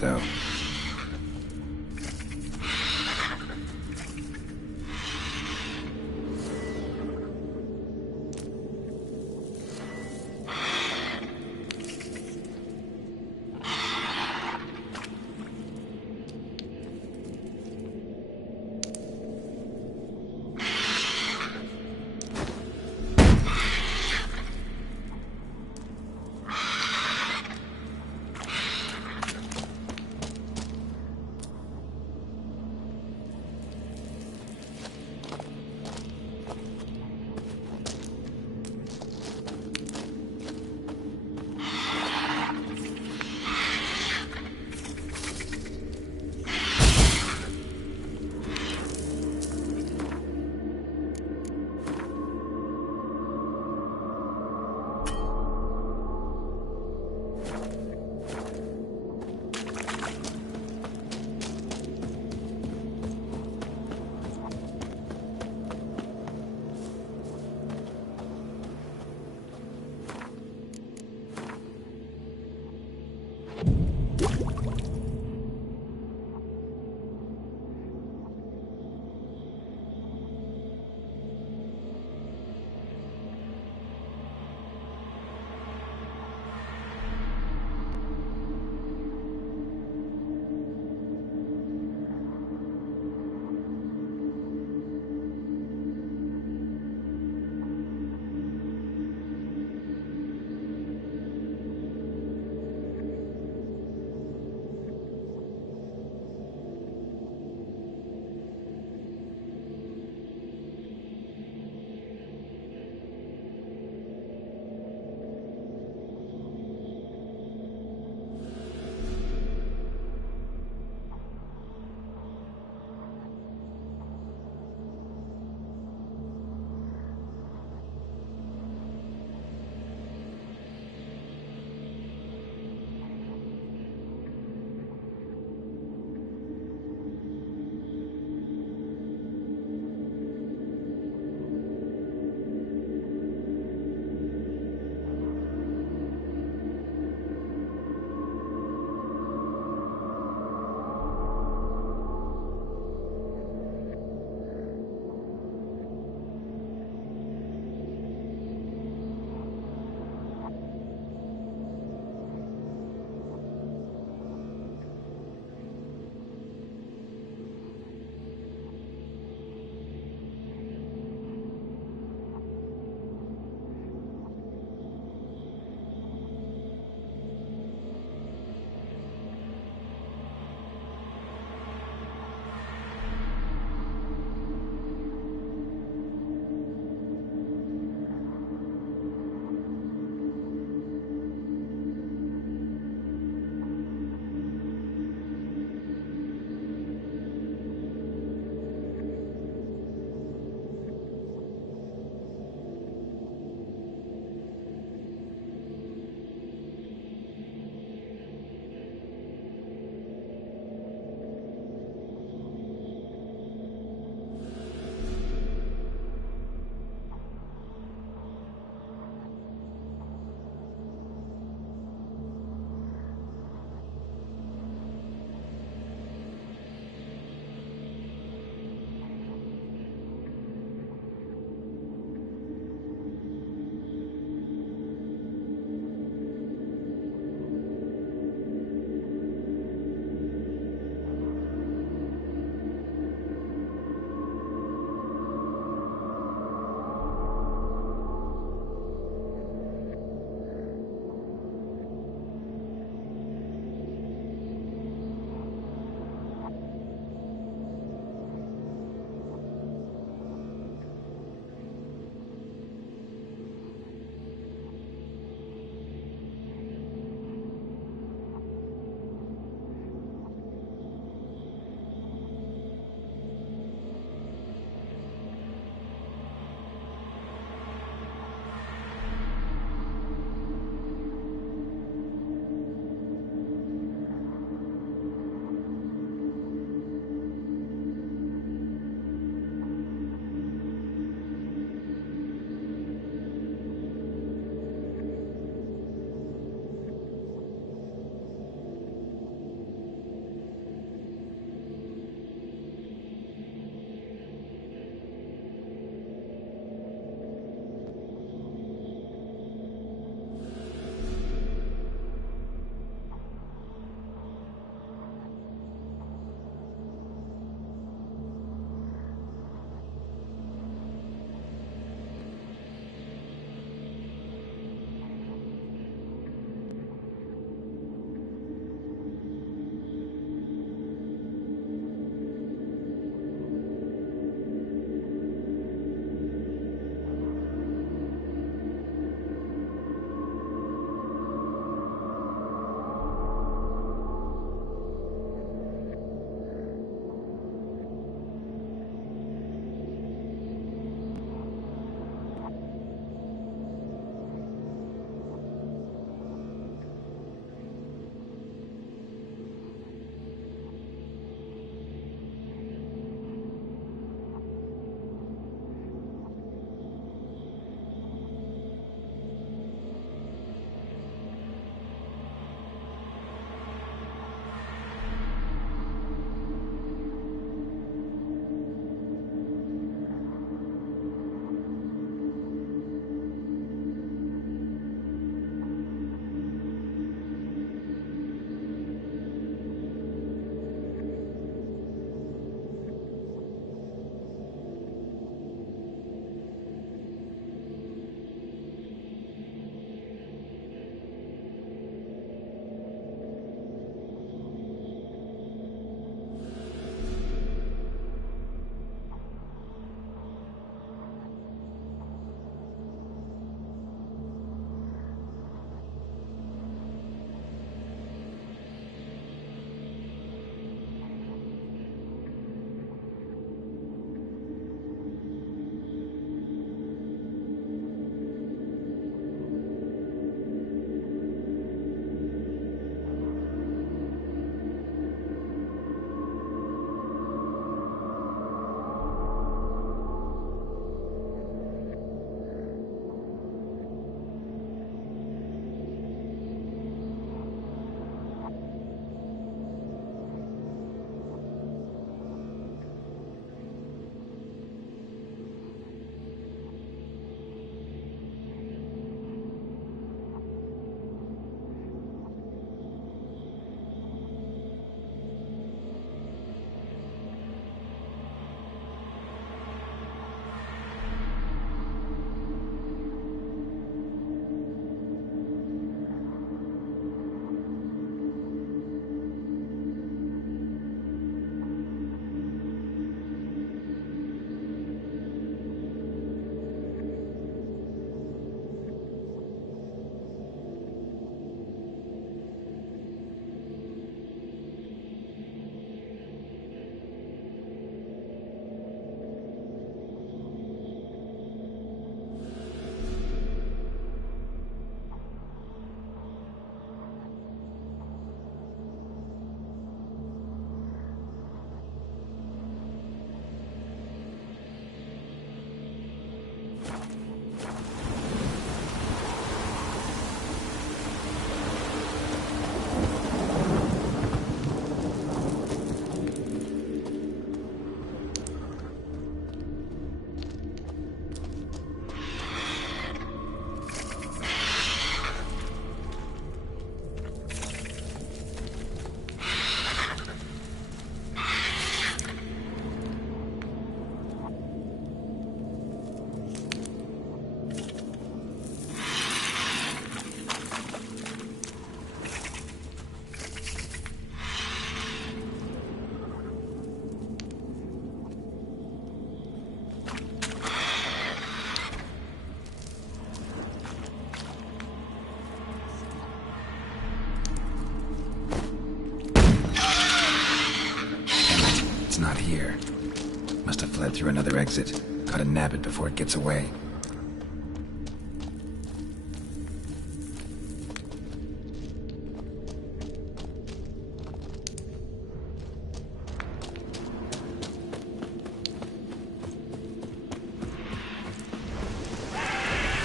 though. not here. Must have fled through another exit. Gotta nab it before it gets away.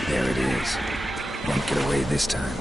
There it is. Won't get away this time.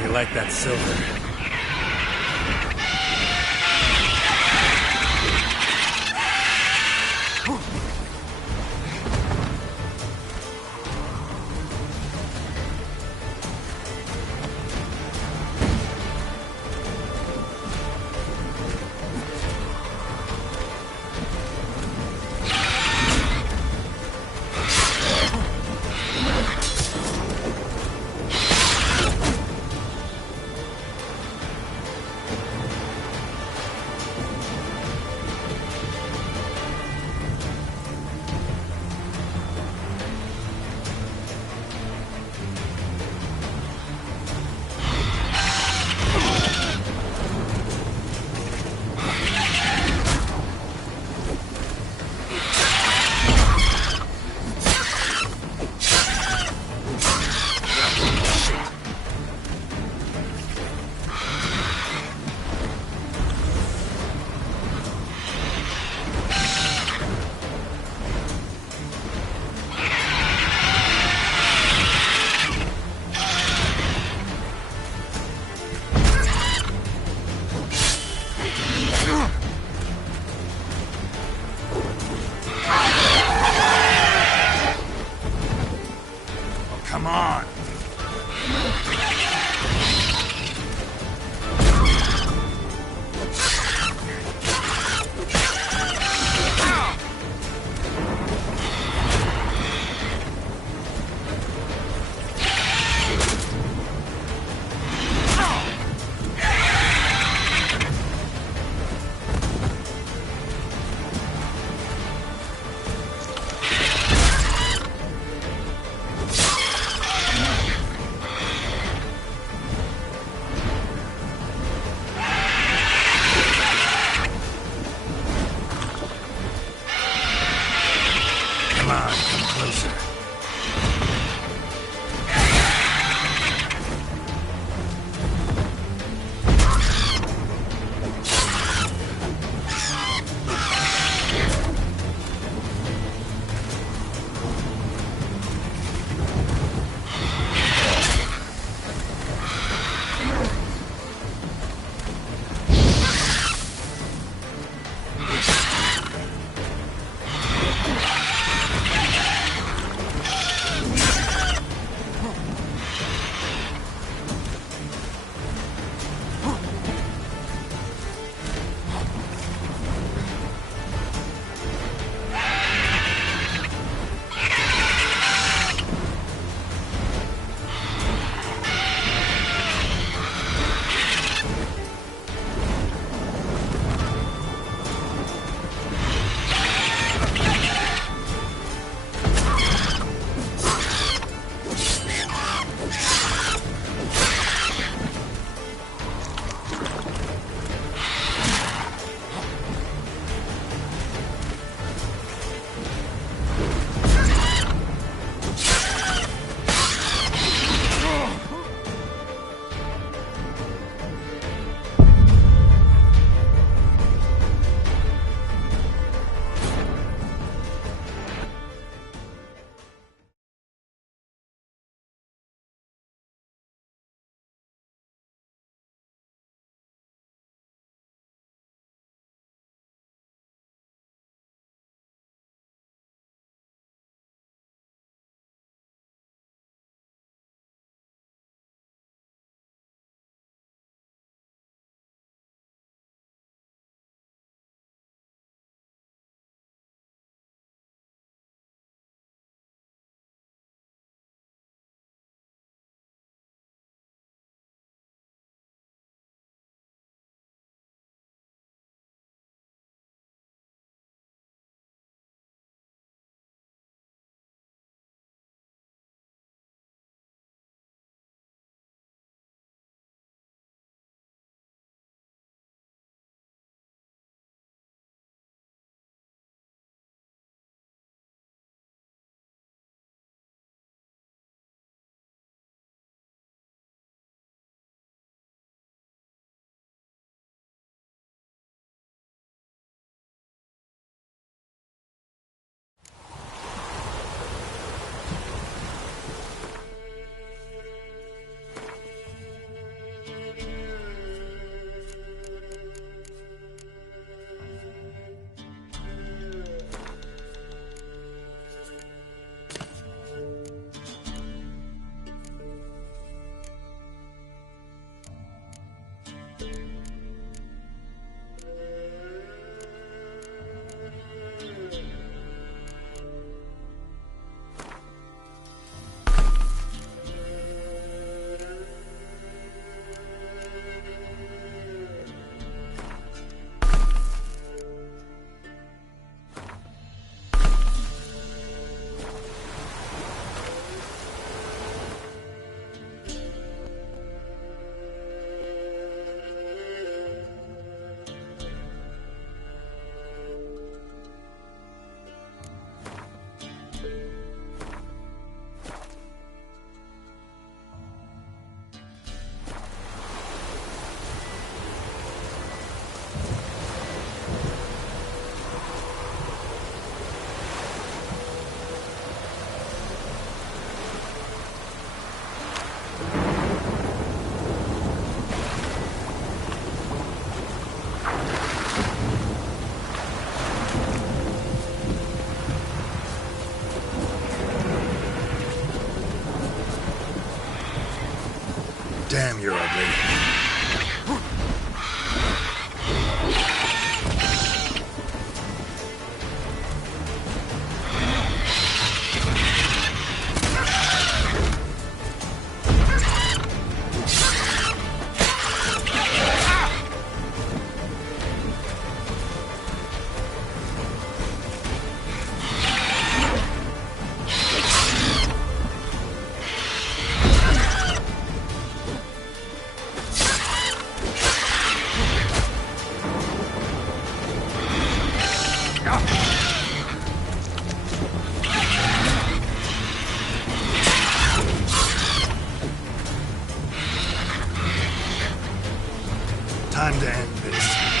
How you like that silver? Damn, you're ugly. Time to end this.